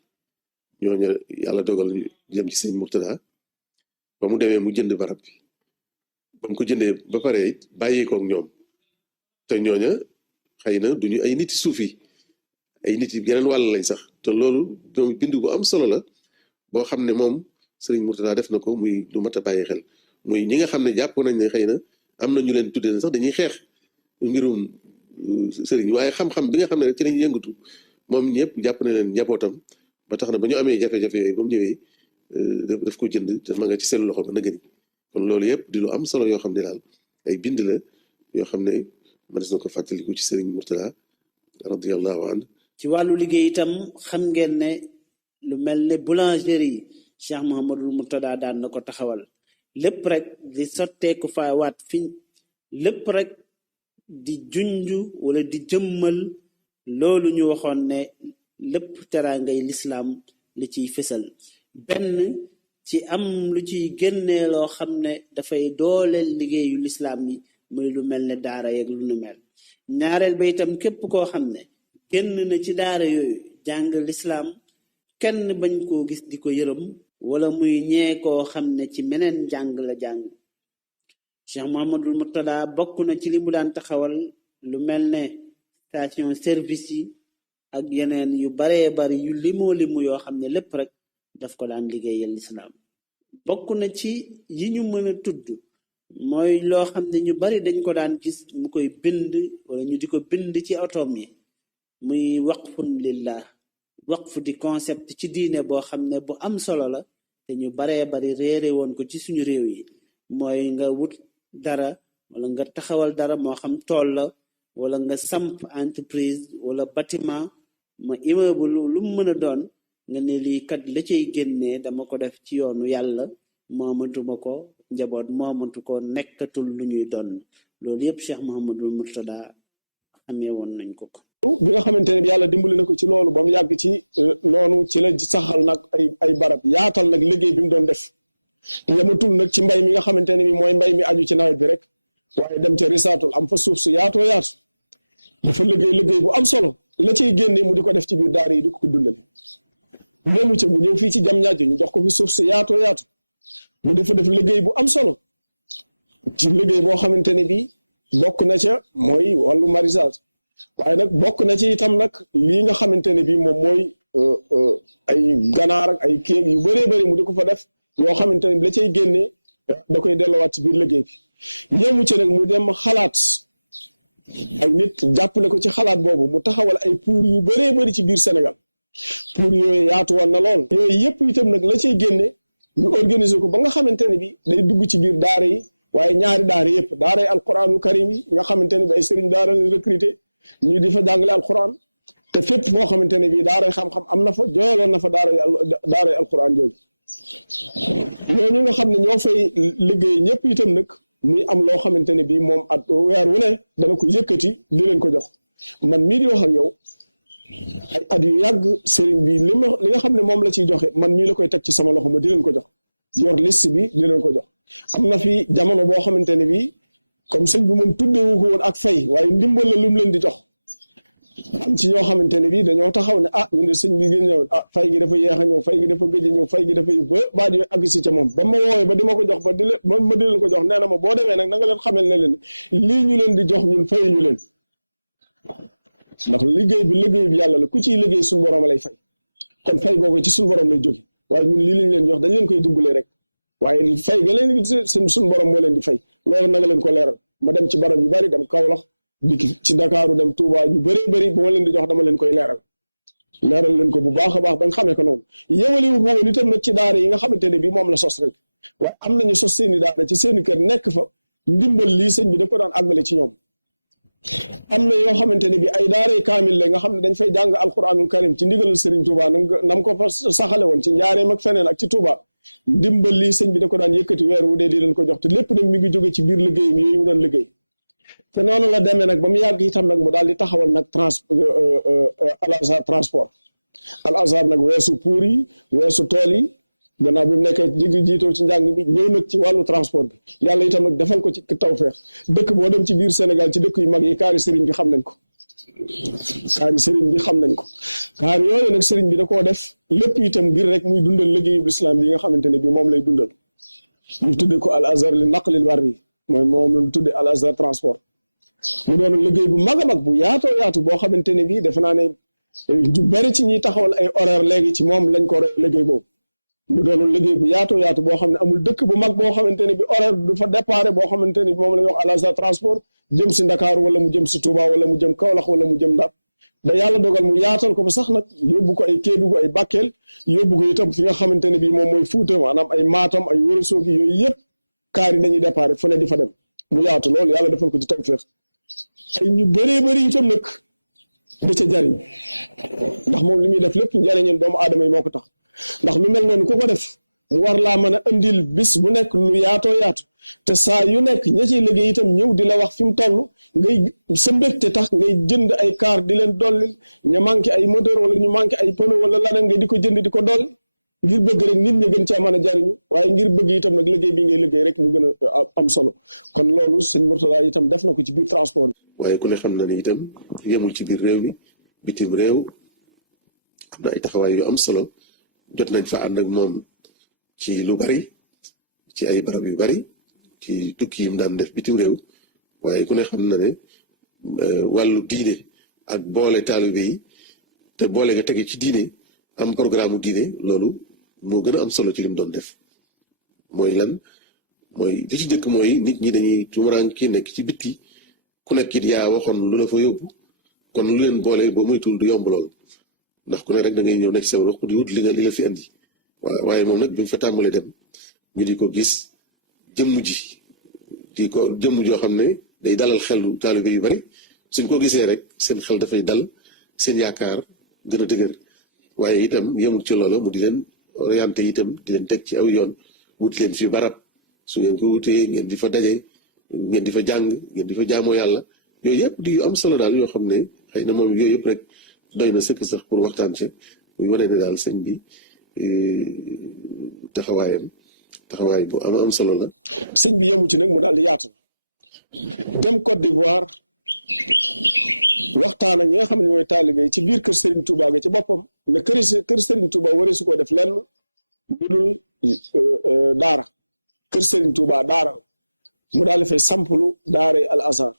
ñooñu yàlla dogal ñu jëm ci sëñ Murtada ba mu demee mu jënd barab bi ba mu ko jëndee ba pare bàyyi koog ñoom te ñooña xëy na duñu ay nit suuf yi ay nit yi geneen wàll lañ sax te loolu doom bind bu am solo la boo xam ne moom sëriñ Murtada def na ko muy lu mat a bàyyi xel muy ñi nga xam ne jàpp nañ ne xëy na am na ñu leen tuddee ne sax dañuy xeex mbirum sëriñ waaye xam-xam bi nga xam ne rek ci lañ yëngatu moom ñëpp jàpp na leen njabootam ba tax na ba ñu amee jafe-jafe yooyu ba mu ñëwee daf ko jënd te ma nga ci seen loxo ba na gëni kon loolu yëpp di lu am solo yoo xam ne daal ay bind la yoo xam ne mënees na ko fàttaliku ci sëriñ Murtada radiyallahu anhu ci wàllu liggéey itam xam ngeen ne lu mel ne boulangerie Cheikh Mouhamadul Murtada daan na ko taxawal lépp rek di sotteeku fa waat fi lépp rek di junju wala di jëmmal loolu ñu waxoon ne lépp teraangay lislaam li ciy fësal benn ci am lu ciy génnee loo xam ne dafay dooleel liggéeyu lislaam yi muy lu mel ne daara yeeg lu nu mel ñaareel ba itam képp koo xam ne génn na ci daara yooyu jàng lislaam kenn bañ koo gis di ko yërëm wala muy ñee koo xam ne ci meneen jàng la jàng Cheikh Mouhamadul Murtada bokk na ci li mu daan taxawal lu mel ne station service yi ak yeneen yu baree bari yu limoo limu yoo xam ne lépp rek daf ko daan liggéeyal lislaam bokk na ci yi ñu mën a tudd mooy loo xam ne ñu bari dañ ko daan gis mu koy bind wala ñu di ko bind ci otoom yi muy waqfun lillah waqfu di concept ci diine boo xam ne bu am solo la te ñu baree bari réere woon ko ci suñu réew yi mooy nga wut dara wala nga taxawal dara moo xam tool la wala nga samp entreprise wala bâtiment ma immeuble lu mu mën a doon nga ne lii kat la cay génnee dama ko def ci yoonu yàlla moomatuma ko njaboot moomatu ko nekkatul lu ñuy doon loolu yëpp Cheikh Mouhamadul Murtada xamee woon nañ ko bi nga xamante ne bi yàlla dimbali na ko ci loolu ba mu yàgg ci noonu ci la saxal nag ay barab yaatal nag liggéey bi mu doon def yamatul nag ci mbay mi nga xamante ne bi mooy mbay mi aju ci nawet bi rek waaye dem ca risaatul am fa suuf su yaatoo yaatu dafa liggéey bu am solo la cay génne mu di ko def ci biir daara yi di ko dundale yemu ca mu ñëw fii ci jam ñaajo ñu jox ko fi suuf su yaatoo yaatu mu defa def liggéey bu am solo ci liggéey boo xamante ne bi bokk na ca mooy wàllu maraîchage waaye nag bokk na ci itam nag lii nga xamante ne bii moom mooy ay ganaar ak ay kéeg yu bëree bëri mu di ko fa def yoo xamante ne bi la cay génnee da koy delluwaat ci biir liggéey bi yemu ci nag mu dem xalaat ay nit jàppale ko ci xalaat boobu mu taxawal ay pour yu bëree bëri ci biir Sénégal pour yooyu yaatu woon na lool yooyu yëpp itam nag la cay génne ñu organiser ko ba nga xamante ne bi day dugg ci biir daara yi waaye ñaari daara yëpp daara yi alquranul karim yi nga xamante ne bi ay sëriñ daara lañ recruter ñu di fa jàngale alquran te fépp foo xamante ne bii daaray xam-xam am na fa jooyaloon na fa daaray alquran jooju ñooñu nga xam ne ñoo fay liggéey ñëpp itam nag muy am loo xamante ne bii moom at weer wu ne dana ko yëkkati di leen ko jox man mii di wax ak yow ay at yu yàgg sëriñ bi li nga xam ne moom la ciy joxe man mii la koy teg ci sama loxo ma di leen ko jox yor liste bi di leen ko jox am na fi jamono boo xamante ne bii comme sëñ bi moom tuddewu ko woon ak fay waaye ndimbal la lu mu leen di jox am ci ñoo xamante ne bii dañoo taxaw ne ah ñun de sëñ bi gën ñëw fay gi dafa yeex a ñëw fay gi dafa gëj a ñëw fay gi dafa ba baat yooyu àgg si ca moom ba ma woowee ba di ma ko jox ba ma di leen ko jox nee na ma boo demee nag na nga leen xamal ne leen lii ñu leen di jox ñun fay ñu leen ndax liggéey bi yàlla la ku ciy liggéey suñu borom lay fay kon fay googu ci suñu borom lay jóge waaye ñun lii lañ leen jox dañ leen koy dimbalee rek waaye fay ga leen suñu borom moo leen di fay loolu na nga leen ko leeral ma dem ci barab yu bari dem Kaolack dikk ci Dakaaru dem Touba ñu bëri bu ma leen di jox dama leen koy leeral leen ko bu baax a baax ba nga xamee ko noonu yëwali wu ko woon itam nag ci daara yi nga xamante ne bii moom la sos rek am nañu sos seeni daara ci seeni kër nekk fa ndimbal lii sëñ bi da ko daan àggale ci ñoom am na yoo xamante ne bi ay daaray kaamil la nga xam ne dañ fay jàng alquranul karim ci ndigalul Serigne Touba nam ko fa saxale woon ci njaareem ak feneen ak ci Touba ndimbal lii sëñ bi da ko daan yëkkati weer wu dee di leen ko jox te lépp nag mi ngi jóge ci biir liggéeyam yooyu mu doon liggéey te noonu la demee nag ba mu yàgg itam nag mu daal di taxawal nag Al Azhar transport Al Azhar nag weesu puur yi weesu tool yi gannaaw bi mu nekkee jiitoo ci njàng bi ñëw nag ci wàllu transport bi yàlla itam nag defal ko ci tawfeex dëkk boo dem ci biir Sénégal ci dëkk yu mag yi kaari sëriñ bi xam nañ ko kaari yooyu nag sëriñ bi da koo def lépp itam ngir rek muy dundal liggéeyu lislaam bi nga xamante ne bi moom lay dundal ñu tuddee ko Al Azhar li naqlil barri mooy moom la tuddee Al Azhar transport mu doon liggéey bu mag a mag bu yaatoo yaatu boo xamante ne bii defe naa ne ñu bari ci ñuy taxawal ay horaire léegi ci moom lañ ko roy liggéey boobu mu doon liggéey bu yaatoo yaatu boo xam ne amul dëkk bu mag boo xamante ne bi horaire du fa déparé boo xamante ne bi moom la ñuy wax Al Azhar transport jëm si Ndakaaru wala mu jëm si Touba wala mu jëm Kaolack wala mu jëm Ndar da yàlla dogal mu yaatal ko ba sax nag yóbbu ko ay Kédougou ay Bakel yóbbu ko itam fi nga xamante ne bi moom mooy Fuuta maanaam ay Matam ay Ourossogui yooyu yëpp kaar yi dañuy déparé fu ne di fa dem mu yaatu loolu yàlla defal ko ci tawfeex ay ñu bëree bëri itam nag da ca jariñ ndax moom li muy def lépp njariñal doomu aadama yi moo ko tax ndax lu mel noonu ku ko def mu war laa mën a andil bis bu nekk lu yaatoo yaatu te saa yu nekk ña ciy liggéey itam ñëw di la wax fi mu toll ngay sa mbégte tax ngay jënd ay car di leen dolli ñu manqué ay moteur wala ñu manqué ay pneu wala leneen ngay di ko jënd di ko dolli ngir bëgg rek nit ñi gën cee mën a jariñu waaye ngir bëgg itam nag liggéey bi ngay liggéey rek mu gën a am solo kon loolu sëñ Mourtada itam def na ko ci biir transport bi. waaye ku ne xam na ni itam yemul ci biir réew mi bitim réew am na ay taxawaay yu am solo jot nañ fa ànd ak moom ci lu bari ci ay barab yu bari ci tukki yi mu daan def bitim réew waaye ku ne xam na ne wàllu diine ak boole taalibe yi te boole nga tege ci diine am programme diine loolu moo gën a am solo ci li mu doon def mooy lan mooy li ci jëkk mooy nit ñi dañuy tumuraan kii nekk ci bitti ku nekk it yaa waxoon lu la fa yóbbu kon lu leen boole ba moytul du yomb lool ndax ku ne rek da ngay ñëw nekk sa wax di wut li la fi andi waaye moom nag bi mu fa tàmbalee dem ñu di ko gis jëmm joo xam ne day dalal xelu taalibe yu bari suñ ko gisee rek seen xel dafay dal seen yaakaar gën a dëgër waaye itam yemul ci loolu mu di leen orienté itam di leen teg ci aw yoon wut leen fi barab su ngeen ko wutee ngeen di fa daje ngeen di fa jàng ngeen di fa jaamoo yàlla yooyu yëpp di yu am solo daal yoo xam ne xëy na moom yooyu yëpp rek doy na sëkk sax pour waxtaan ci muy wane ne daal sëñ bi taxawaay bu am solo la. sëñ bi yemu ci nag mu daal di yaatu dem Côte d'Ivoire waxtaan ak ñi nga xam ne mooy taalibe ci biir kër Serigne Touba ga ci boppam ne kër Serigne Touba waree su ko def lenn lu dul daara kër Serigne Touba daara mu daal di fay samplu daara Al Azhar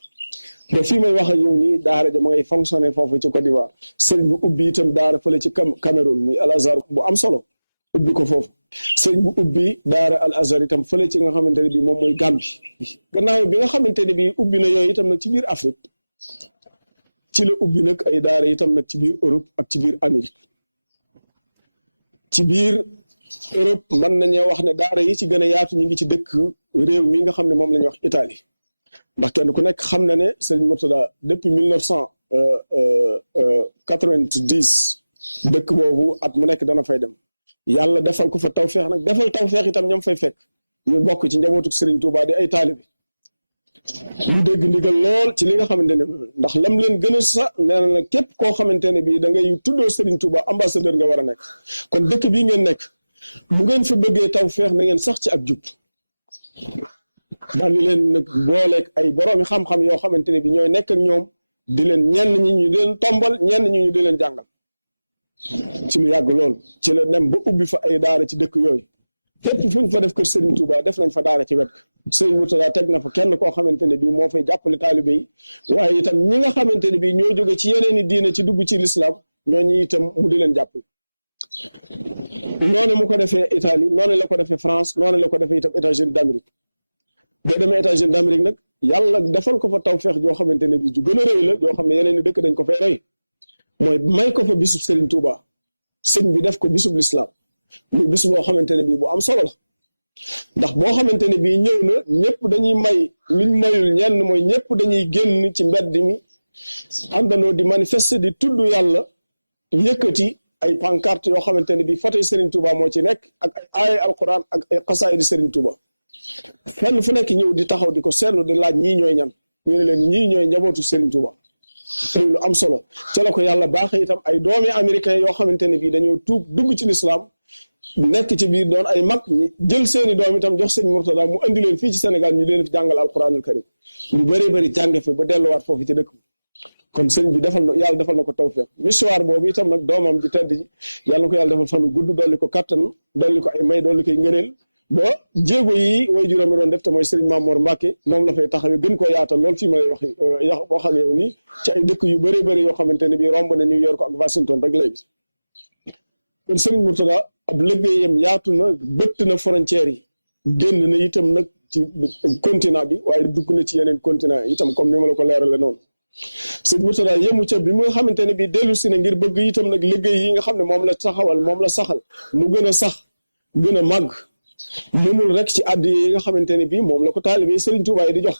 ba fii may wax ak yow nii daara ja ma ngay fonctionné foofu ci Côte d'Ivoire Serigne bu ubbi itam daara fële ci Cameroun muy Al Azhar bu am solo ubbi ko foofu Serigne bu ubbi daara Al Azhar itam fële ci nga xamante ne bii moom mooy Gambie gannaaw bi nga xamante ne bii ubbi na yooyu itam nag ci biir Afrique ci la ubbi nag ay daara itam nag ci biir Europe ak ci biir Amérique ci biir Europe mën nañoo wax ne daara yi ci gën a yaatu ñu ngi ci dëkk réew mi nga xam ne moom la ñuy wax Italie ndax kenn ku nekk xam na ne Serigne Mourtada depuis 1990 dëkk boobu at mu nekk dana fay dem yàlla defal ko fa tawfeex nag defal tawfeex itam ñoom fay fekk ñu bokk ci njabootu Serigne Touba di ay taalibe ñu dégg ndigal lool ci li nga xamante ne ndax lam leen gën a sa nee na képp koo xamante ne bii da ngay tuddoo Serigne Touba ambassadeur nga war a nekk kon dëkk bii ngeen nekk bu ngeen fa bëggee tawfeex na ngeen sax ci ak jub daal di leen nag booleeg ay boroomi xam-xam yoo xamante ne bi ñooy nekk ak ñoom di leen ñenn ñi ñu di leen tombal ñenn ñi ñu di leen jàngal ci lu yàgg lool ci la dem ba ubbi fa ay daara ci dëkk yooyu fépp fu ñu fa def kër Serigne Touba def nañ fa daara ci wet Serigne Mourtada teg na fa kenn koo xamante ne bii moo fay jàppale taalibe yi waaye itam ñi nga xamante ne bii ñoo jóge ci yeneen i diine ci dugg ci lislaam ñooñu itam mu di leen jàppale noonu mu ko defee Italie noonu la ko defee France noonu la ko defee itam États-Unis d'Amérique boo demee États-Unis d'Amérique nag yàlla defal ko fa tawfeex joo xamante ne bii ju gën a rëy la joo xam ne yeneen i dëkk dañ ko fay roy mooy may ko fa bisub Serigne Touba sëñ bi def ko bisub lislaam muy bis boo xamante ne bii bu am solo la ndax boo xamante ne bii ñëw na ñëpp dañuy may luñ mayul ñenn mooy ñëpp dañuy génn ci mbedd mi àndandoo di manifester di tudd yàlla yëkkati ay pancarte yoo xamante ne bii photo Serigne Touba moo ci nekk ak ay aaya alquran ak ay xasaayid Serigne Touba fenn fu nekk ñëw di taxaw di ko seetlu di laaj ñii ñooy ñan ñu ne leen ñii ñooy njabootu Serigne Touba muy lu am solo ca la ko yàlla baaxee itam ay doomi américain yoo xamante ne bii dañoo tuub dugg ci lislaam nekk ci biir doon ay mag ñi jël seeni doom itam jox sëñ Mourtada mu andi leen fii ci Sénégal ñu leen fi jàngal alquranul karim ñu bëree bëri jànge fi ba delluwaat foofu ci dëkk bi kon sëñ bi defal na yàlla defal na ko tawfeex misuwaar boobu itam nag doomam ji tedd ji yàlla na ko yàlla defal fanu gudd dolli ko kattan dolli ko ay may dolli koy ngëneel ba jéego yi way juróomi doon def te mooy Serigne Mamour Mbacke moom la fay taxawee gën koo yaatal lool fii ma lay wax boo xam yow nii ci ay dëkk yu bëree bëri yoo xamante ne bii romb na New York ak Washington rek léegi kon Serigne Mourtada ab liggéeyam yaatu na bëtt na frontières yi génn na itam nag ci continent bi waaye dugg na ci yeneen continent itam comme ni ma la ko leerale noonu Serigne Mourtada yemu ca bi nga xamante ne bii dellu si na ngir bëgg itam nag liggéey yi nga xam ne moom la taxawal moom la saxal mu gën a sax gën a màgg yëmul rek ci àddi yi nga xamante ne bii moom la ko taalibe yi Serigne Touba yi di jox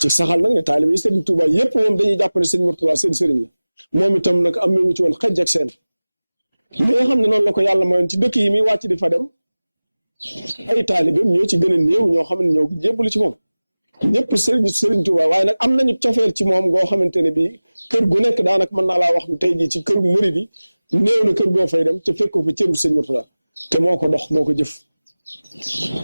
ci saxal nag ne taalibe yi Serigne Touba yëpp moom dañuy jàpp ne Serigne Mourtada seen Serigne la moom itam nag am nañu ci woon xëj ak seen li nga xam ne noonu la ko yàlla mayoon ci dëkk yi muy wàcc di fa dem ay taalibeem ñoo ci gën a néew ñoo xam ne ñoo jébbalu ci moom ñëpp Serigne Touba waaye nag am nañu cofeel ci moom goo xamante ne bii kër gu nekk daanaka mën naa laa wax tey jii ci kër murid yi néew na kër goo fay dem te fekkoo fa cëru sëñ Murtada te moo ko dox moo ko jëf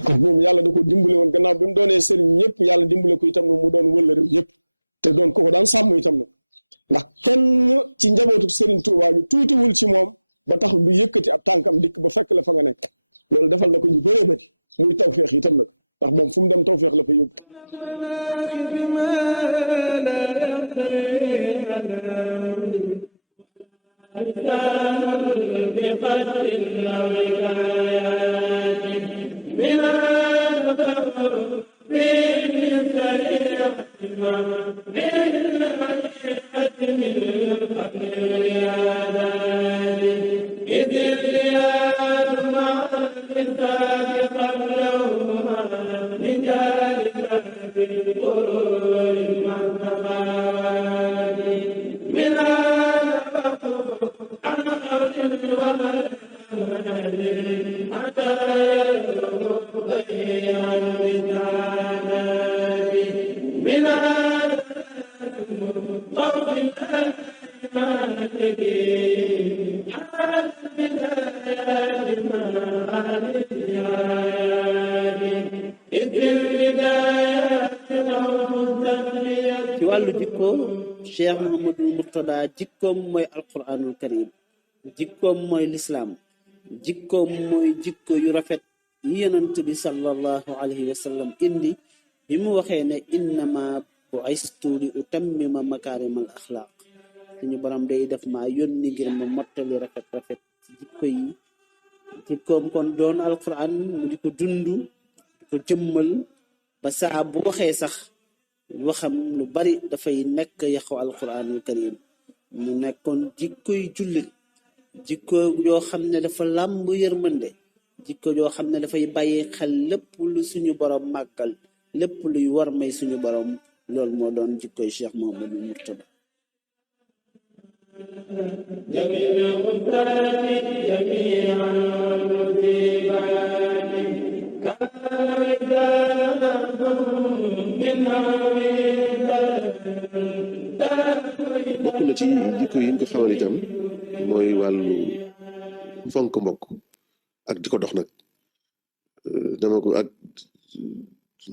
kon moom yàlla da ko dimbale woon gannaaw bi mu doonee sëriñ ñëpp yàlla dimbale ko itam na mu doon wëllëre ñëpp te doon ko daan sàmm itam na ndax kenn ci njabootu sëriñ Tuubaa bi tuutiwul ci moom ba tax du yëkkati ab tànkam dikk ba fekk la fa nga nekk loolu defal na ko ñu bëree bëri muy tawféex itam nag ndax moom fu mu dem tawféex la fa yóbbu ci wàllu jikko Cheikh Mouhamadul Mourtada jikkoom mooy alquranul karim jikkoom mooy lislaam jikkoom mooy jikko yu rafet yi yonent bi sallallahu alayhi wa sallam indi bi mu waxee ne innama bu'istu li utammima makaarimal axlaaq suñu borom day def maa yónni ngir ma mottali rafet rafet ci jikko yi jikkoom kon doon alquran mu di ko dund di ko jëmmal ba saa bu waxee sax waxam lu bari dafay nekk yaxu alquranul karim mu nekkoon jikkoy jullit jikko yoo xam ne dafa làmb yërmande jikko yoo xam ne dafay bàyyi xel lépp lu suñu borom màggal lépp luy war may suñu borom loolu moo doon jikkoy Cheikh Mouhamadul Mourtada bokk na ci jikko yi ñu ko xamal itam mooy wàllu fonk mbokk ak di ko dox nag dama ko ak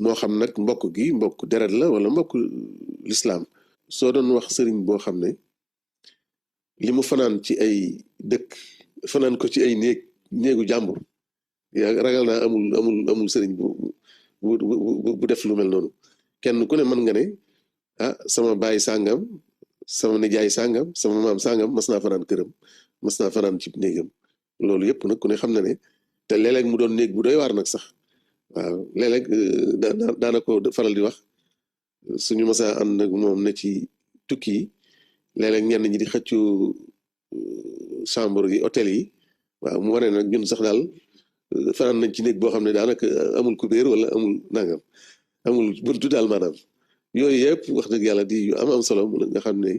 moo xam nag mbokk gi mbokk deret la wala mbokk lislaam soo doon wax sëriñ boo xam ne li mu fanaan ci ay dëkk fanaan ko ci ay néegu jàmbur yaa ragal naa amul sëriñ bu def lu mel noonu kenn ku ne mën nga ne ah sama baay sàngam sama nijaay sàngam sama maam sàngam mas naa fanaan këram mas naa fanaan ci néegam loolu yëpp nag ku ne xam na ne te léeg-léeg mu doon néeg bu doy waar nag sax waaw léeg-léeg daana ko faral di wax suñu masaa ànd ak moom ne ci tukki yi léeg-léeg ñenn ñi di xëccu chambre yi hôtel yi waaw mu wane nag ñun sax daal fanaan nañ ci néeg boo xam ne daanaka amul kubéer wala amul nangam amul buntu daal maanaam yooyu yëpp wax dëgg yàlla di yu am solo nga xam ne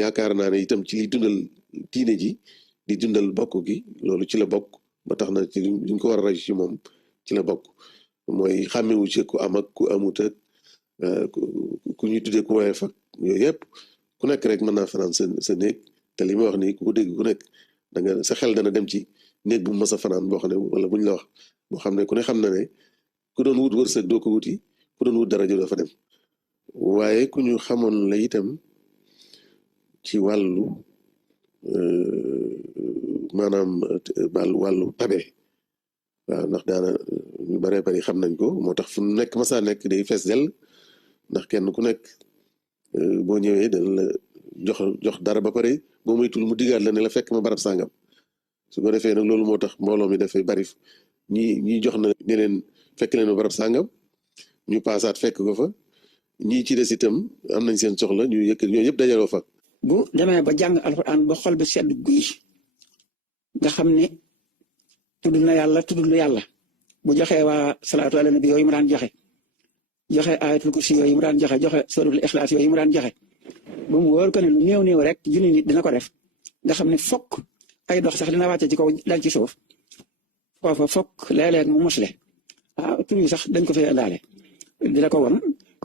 yaakaar naa ne itam ci li dundal diine ji di dundal bokk gi loolu ci la bokk ba tax na ci liñ ko war a raj ci moom ci la bokk mooy xàmmewu ci ku am ak ku amut ak ku ñuy tuddee ku woyee fak yooyu yëpp ku nekk rek mën naa fanaan sa néeg te li ma wax nii ku ko dégg ku nekk da nga sa xel dana dem ci néeg bu mas a fanaan boo xam ne wala buñ la wax boo xam ne ku ne xam na ne ku doon wut wërsëg doo ko wuti ku doon wut daraja doo fa dem waaye ku ñu xamoon la itam ci wàllu maanaam wàllu tabe waaw ndax daana ñu baree bari xam nañ ko moo tax fu nekk masaa nekk day fees dell ndax kenn ku nekk boo ñëwee dana la jox dara ba pare boo moytul mu diggaat la ne la fekk ma barab sàngam su ko defee nag loolu moo tax mbooloo mi dafay bari ñi jox na ne leen fekk leen ma barab sàngam ñu paasaat fekk ko fa ñii ci des itam am nañ seen soxla ñu yëkkat ñoo yëpp dajaloo fa bu demee ba jàng alxuraan ba xol ba sedd guy nga xam ne tudd na yàlla tudd na yàlla bu joxee waa salaatu ala nabi yooyu mu daan joxe ayatul kursi yooyu mu daan joxe suratul ixlaas yooyu mu daan joxe ba mu wóor ko ne lu néew rek junni nit dina ko def nga xam ne fokk ay dox sax dina wàcce ci kaw dal ci suuf foofa fokk léeg-léeg mu mosle tur yi sax dañ ko fee indaale dina ko won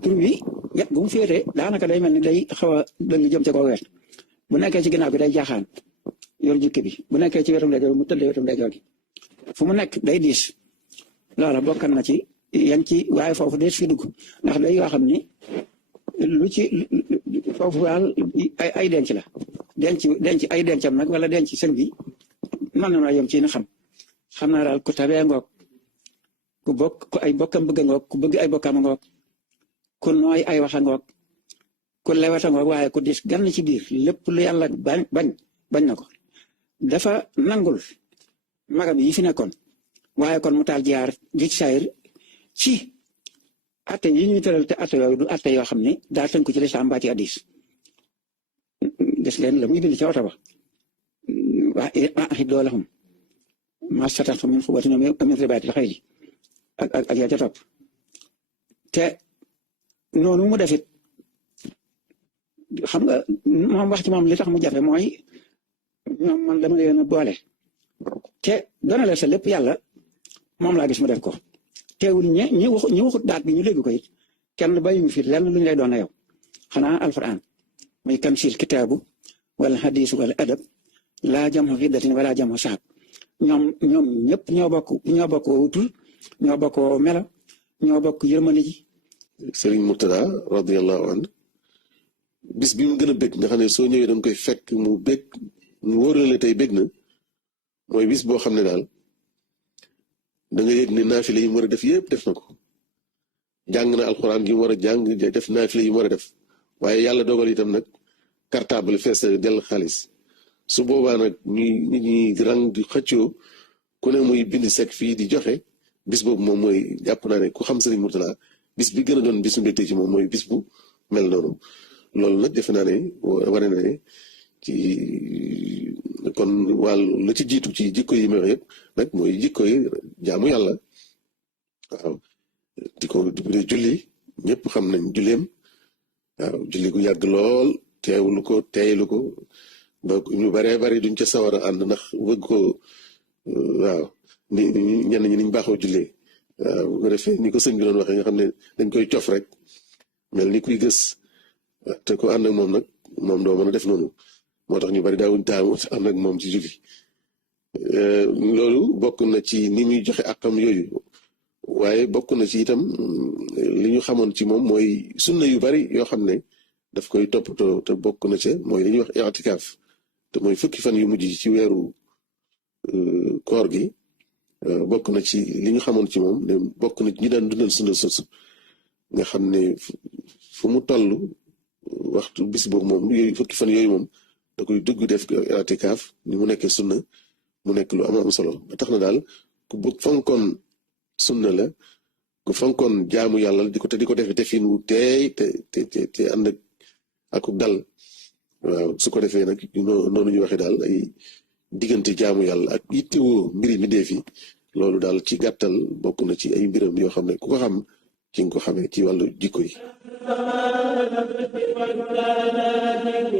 tur wi wet gu mu féete daanaka day mel ni day xaw a dëng jëm ca kaw wet bu nekkee ci ginnaaw bi day jaaxaan yor jukki bi bu nekkee ci wetu ndeyjoor mu tëdd wetu ndeyjoor gi fu mu nekk day diis loola bokkan na ci yan ci waaye foofu dees fi dugg ndax day yoo xam ni lu ci foofu daal ay denc la denc ay dencam nag wala denc sëñ bi noonu la yem ci na xam naa daal ku tabee ngoog ku ay bokkam bëgg ngoog ku bëgg ay bokkam ngoog ku nooy ay waxa ngoog ku lewata ngoog waaye ku dis gan ci biir lépp lu yàlla bañ na ko dafa nangul magam yi fi nekkoon waaye kon mu taal jaar di sayir ci atte yi ñuy tëral te atte yooyu du atte yoo xam ne daa tënk ci lislaam mbaa ci hadiis des leen la muy bind ca oto ba wax ahidoo lahum mastata'tum min quwwatin wa min ribaatil xayli ak yaa ca topp te noonu mu defit xam nga moom wax ci moom li tax mu jafe mooy dama leen a boole te doonale sa lépp yàlla moom laa gis mu def ko teewul ñi waxut baat bi ñu dégg ko it kenn bàyyi mu fi lenn lu ñu lay doon yow xanaa alquran muy kamsil kitaabu wala hadis wala adab laa jamu fiddatin wala jamu saab ñoom ñëpp ñoo bokk wutul ñoo bokk melo ñoo bokk yërmande ji. Serigne Mourtada radiyallahu anhu bis bi mu gën a bég nga xam ne soo ñëwee da nga koy fekk mu bég mu wóorale tey bég na mooy bis boo xam ne daal da nga yëg ne naafile yi mu war a def yëpp def na ko jàng na alxuraan gi mu war a jàng def naafile yi mu war a def waaye yàlla dogal itam nag cartable fees na dell xaalis su boobaa nag nit ñi rang di xëccoo ku ne muy bind sek fii di joxe bis boobu moom mooy jàpp naa ne ku xam Serigne Mourtada bis bi gën a doon bisu mbégte ci moom mooy bis bu mel noonu loolu nag defe naa ne war na ne ci kon wàllu la ci jiitu ci jikko yi may wax yëpp nag mooy jikko yi jaamu yàlla waaw di ko julli ñëpp xam nañ julleem waaw julli gu yàgg lool teewlu ko teeylu ko donc ñu baree bari duñ ca sawar a ànd ndax bëgg ko waaw ñenn ñi niñ baaxoo jullee waaw bu ko defee ni ko sëñ bi doon waxee nga xam ne dañ koy cof rek mel ni kuy gës te ku ànd ak moom nag moom doo mën a def noonu moo tax ñu bari daawuñ taamu ànd ak moom ci julli loolu bokk na ci ni muy joxe àqam yooyu waaye bokk na ci itam li ñu xamoon ci moom mooy sunna yu bari yoo xam ne daf koy toppatoo te bokk na ca mooy li ñuy wax i'tikaaf te mooy fukki fan yu mujj ci weeru koor gi bokk na ci li ñu xamoon ci moom bokk na ci ñi daan dundal sunna soosu nga xam ne fu mu toll waxtu bis boobu moom yooyu fukki fan yooyu moom da koy dugg def i'tikaaf ni mu nekkee sunna mu nekk lu am solo ba tax na daal ku bëgg fonkoon sunna la ku fonkoon jaamu yàlla di ko defee defin wu teey te ànd ak dal waaw su ko defee nag noonu ñu waxee daal ay diggante jaamu yàlla ak yittewoo mbiri mi dee fi loolu daal ci gàttal bokk na ci ay mbiram yoo xam ne ku ko xam ci nga ko xamee ci wàllu jikko yi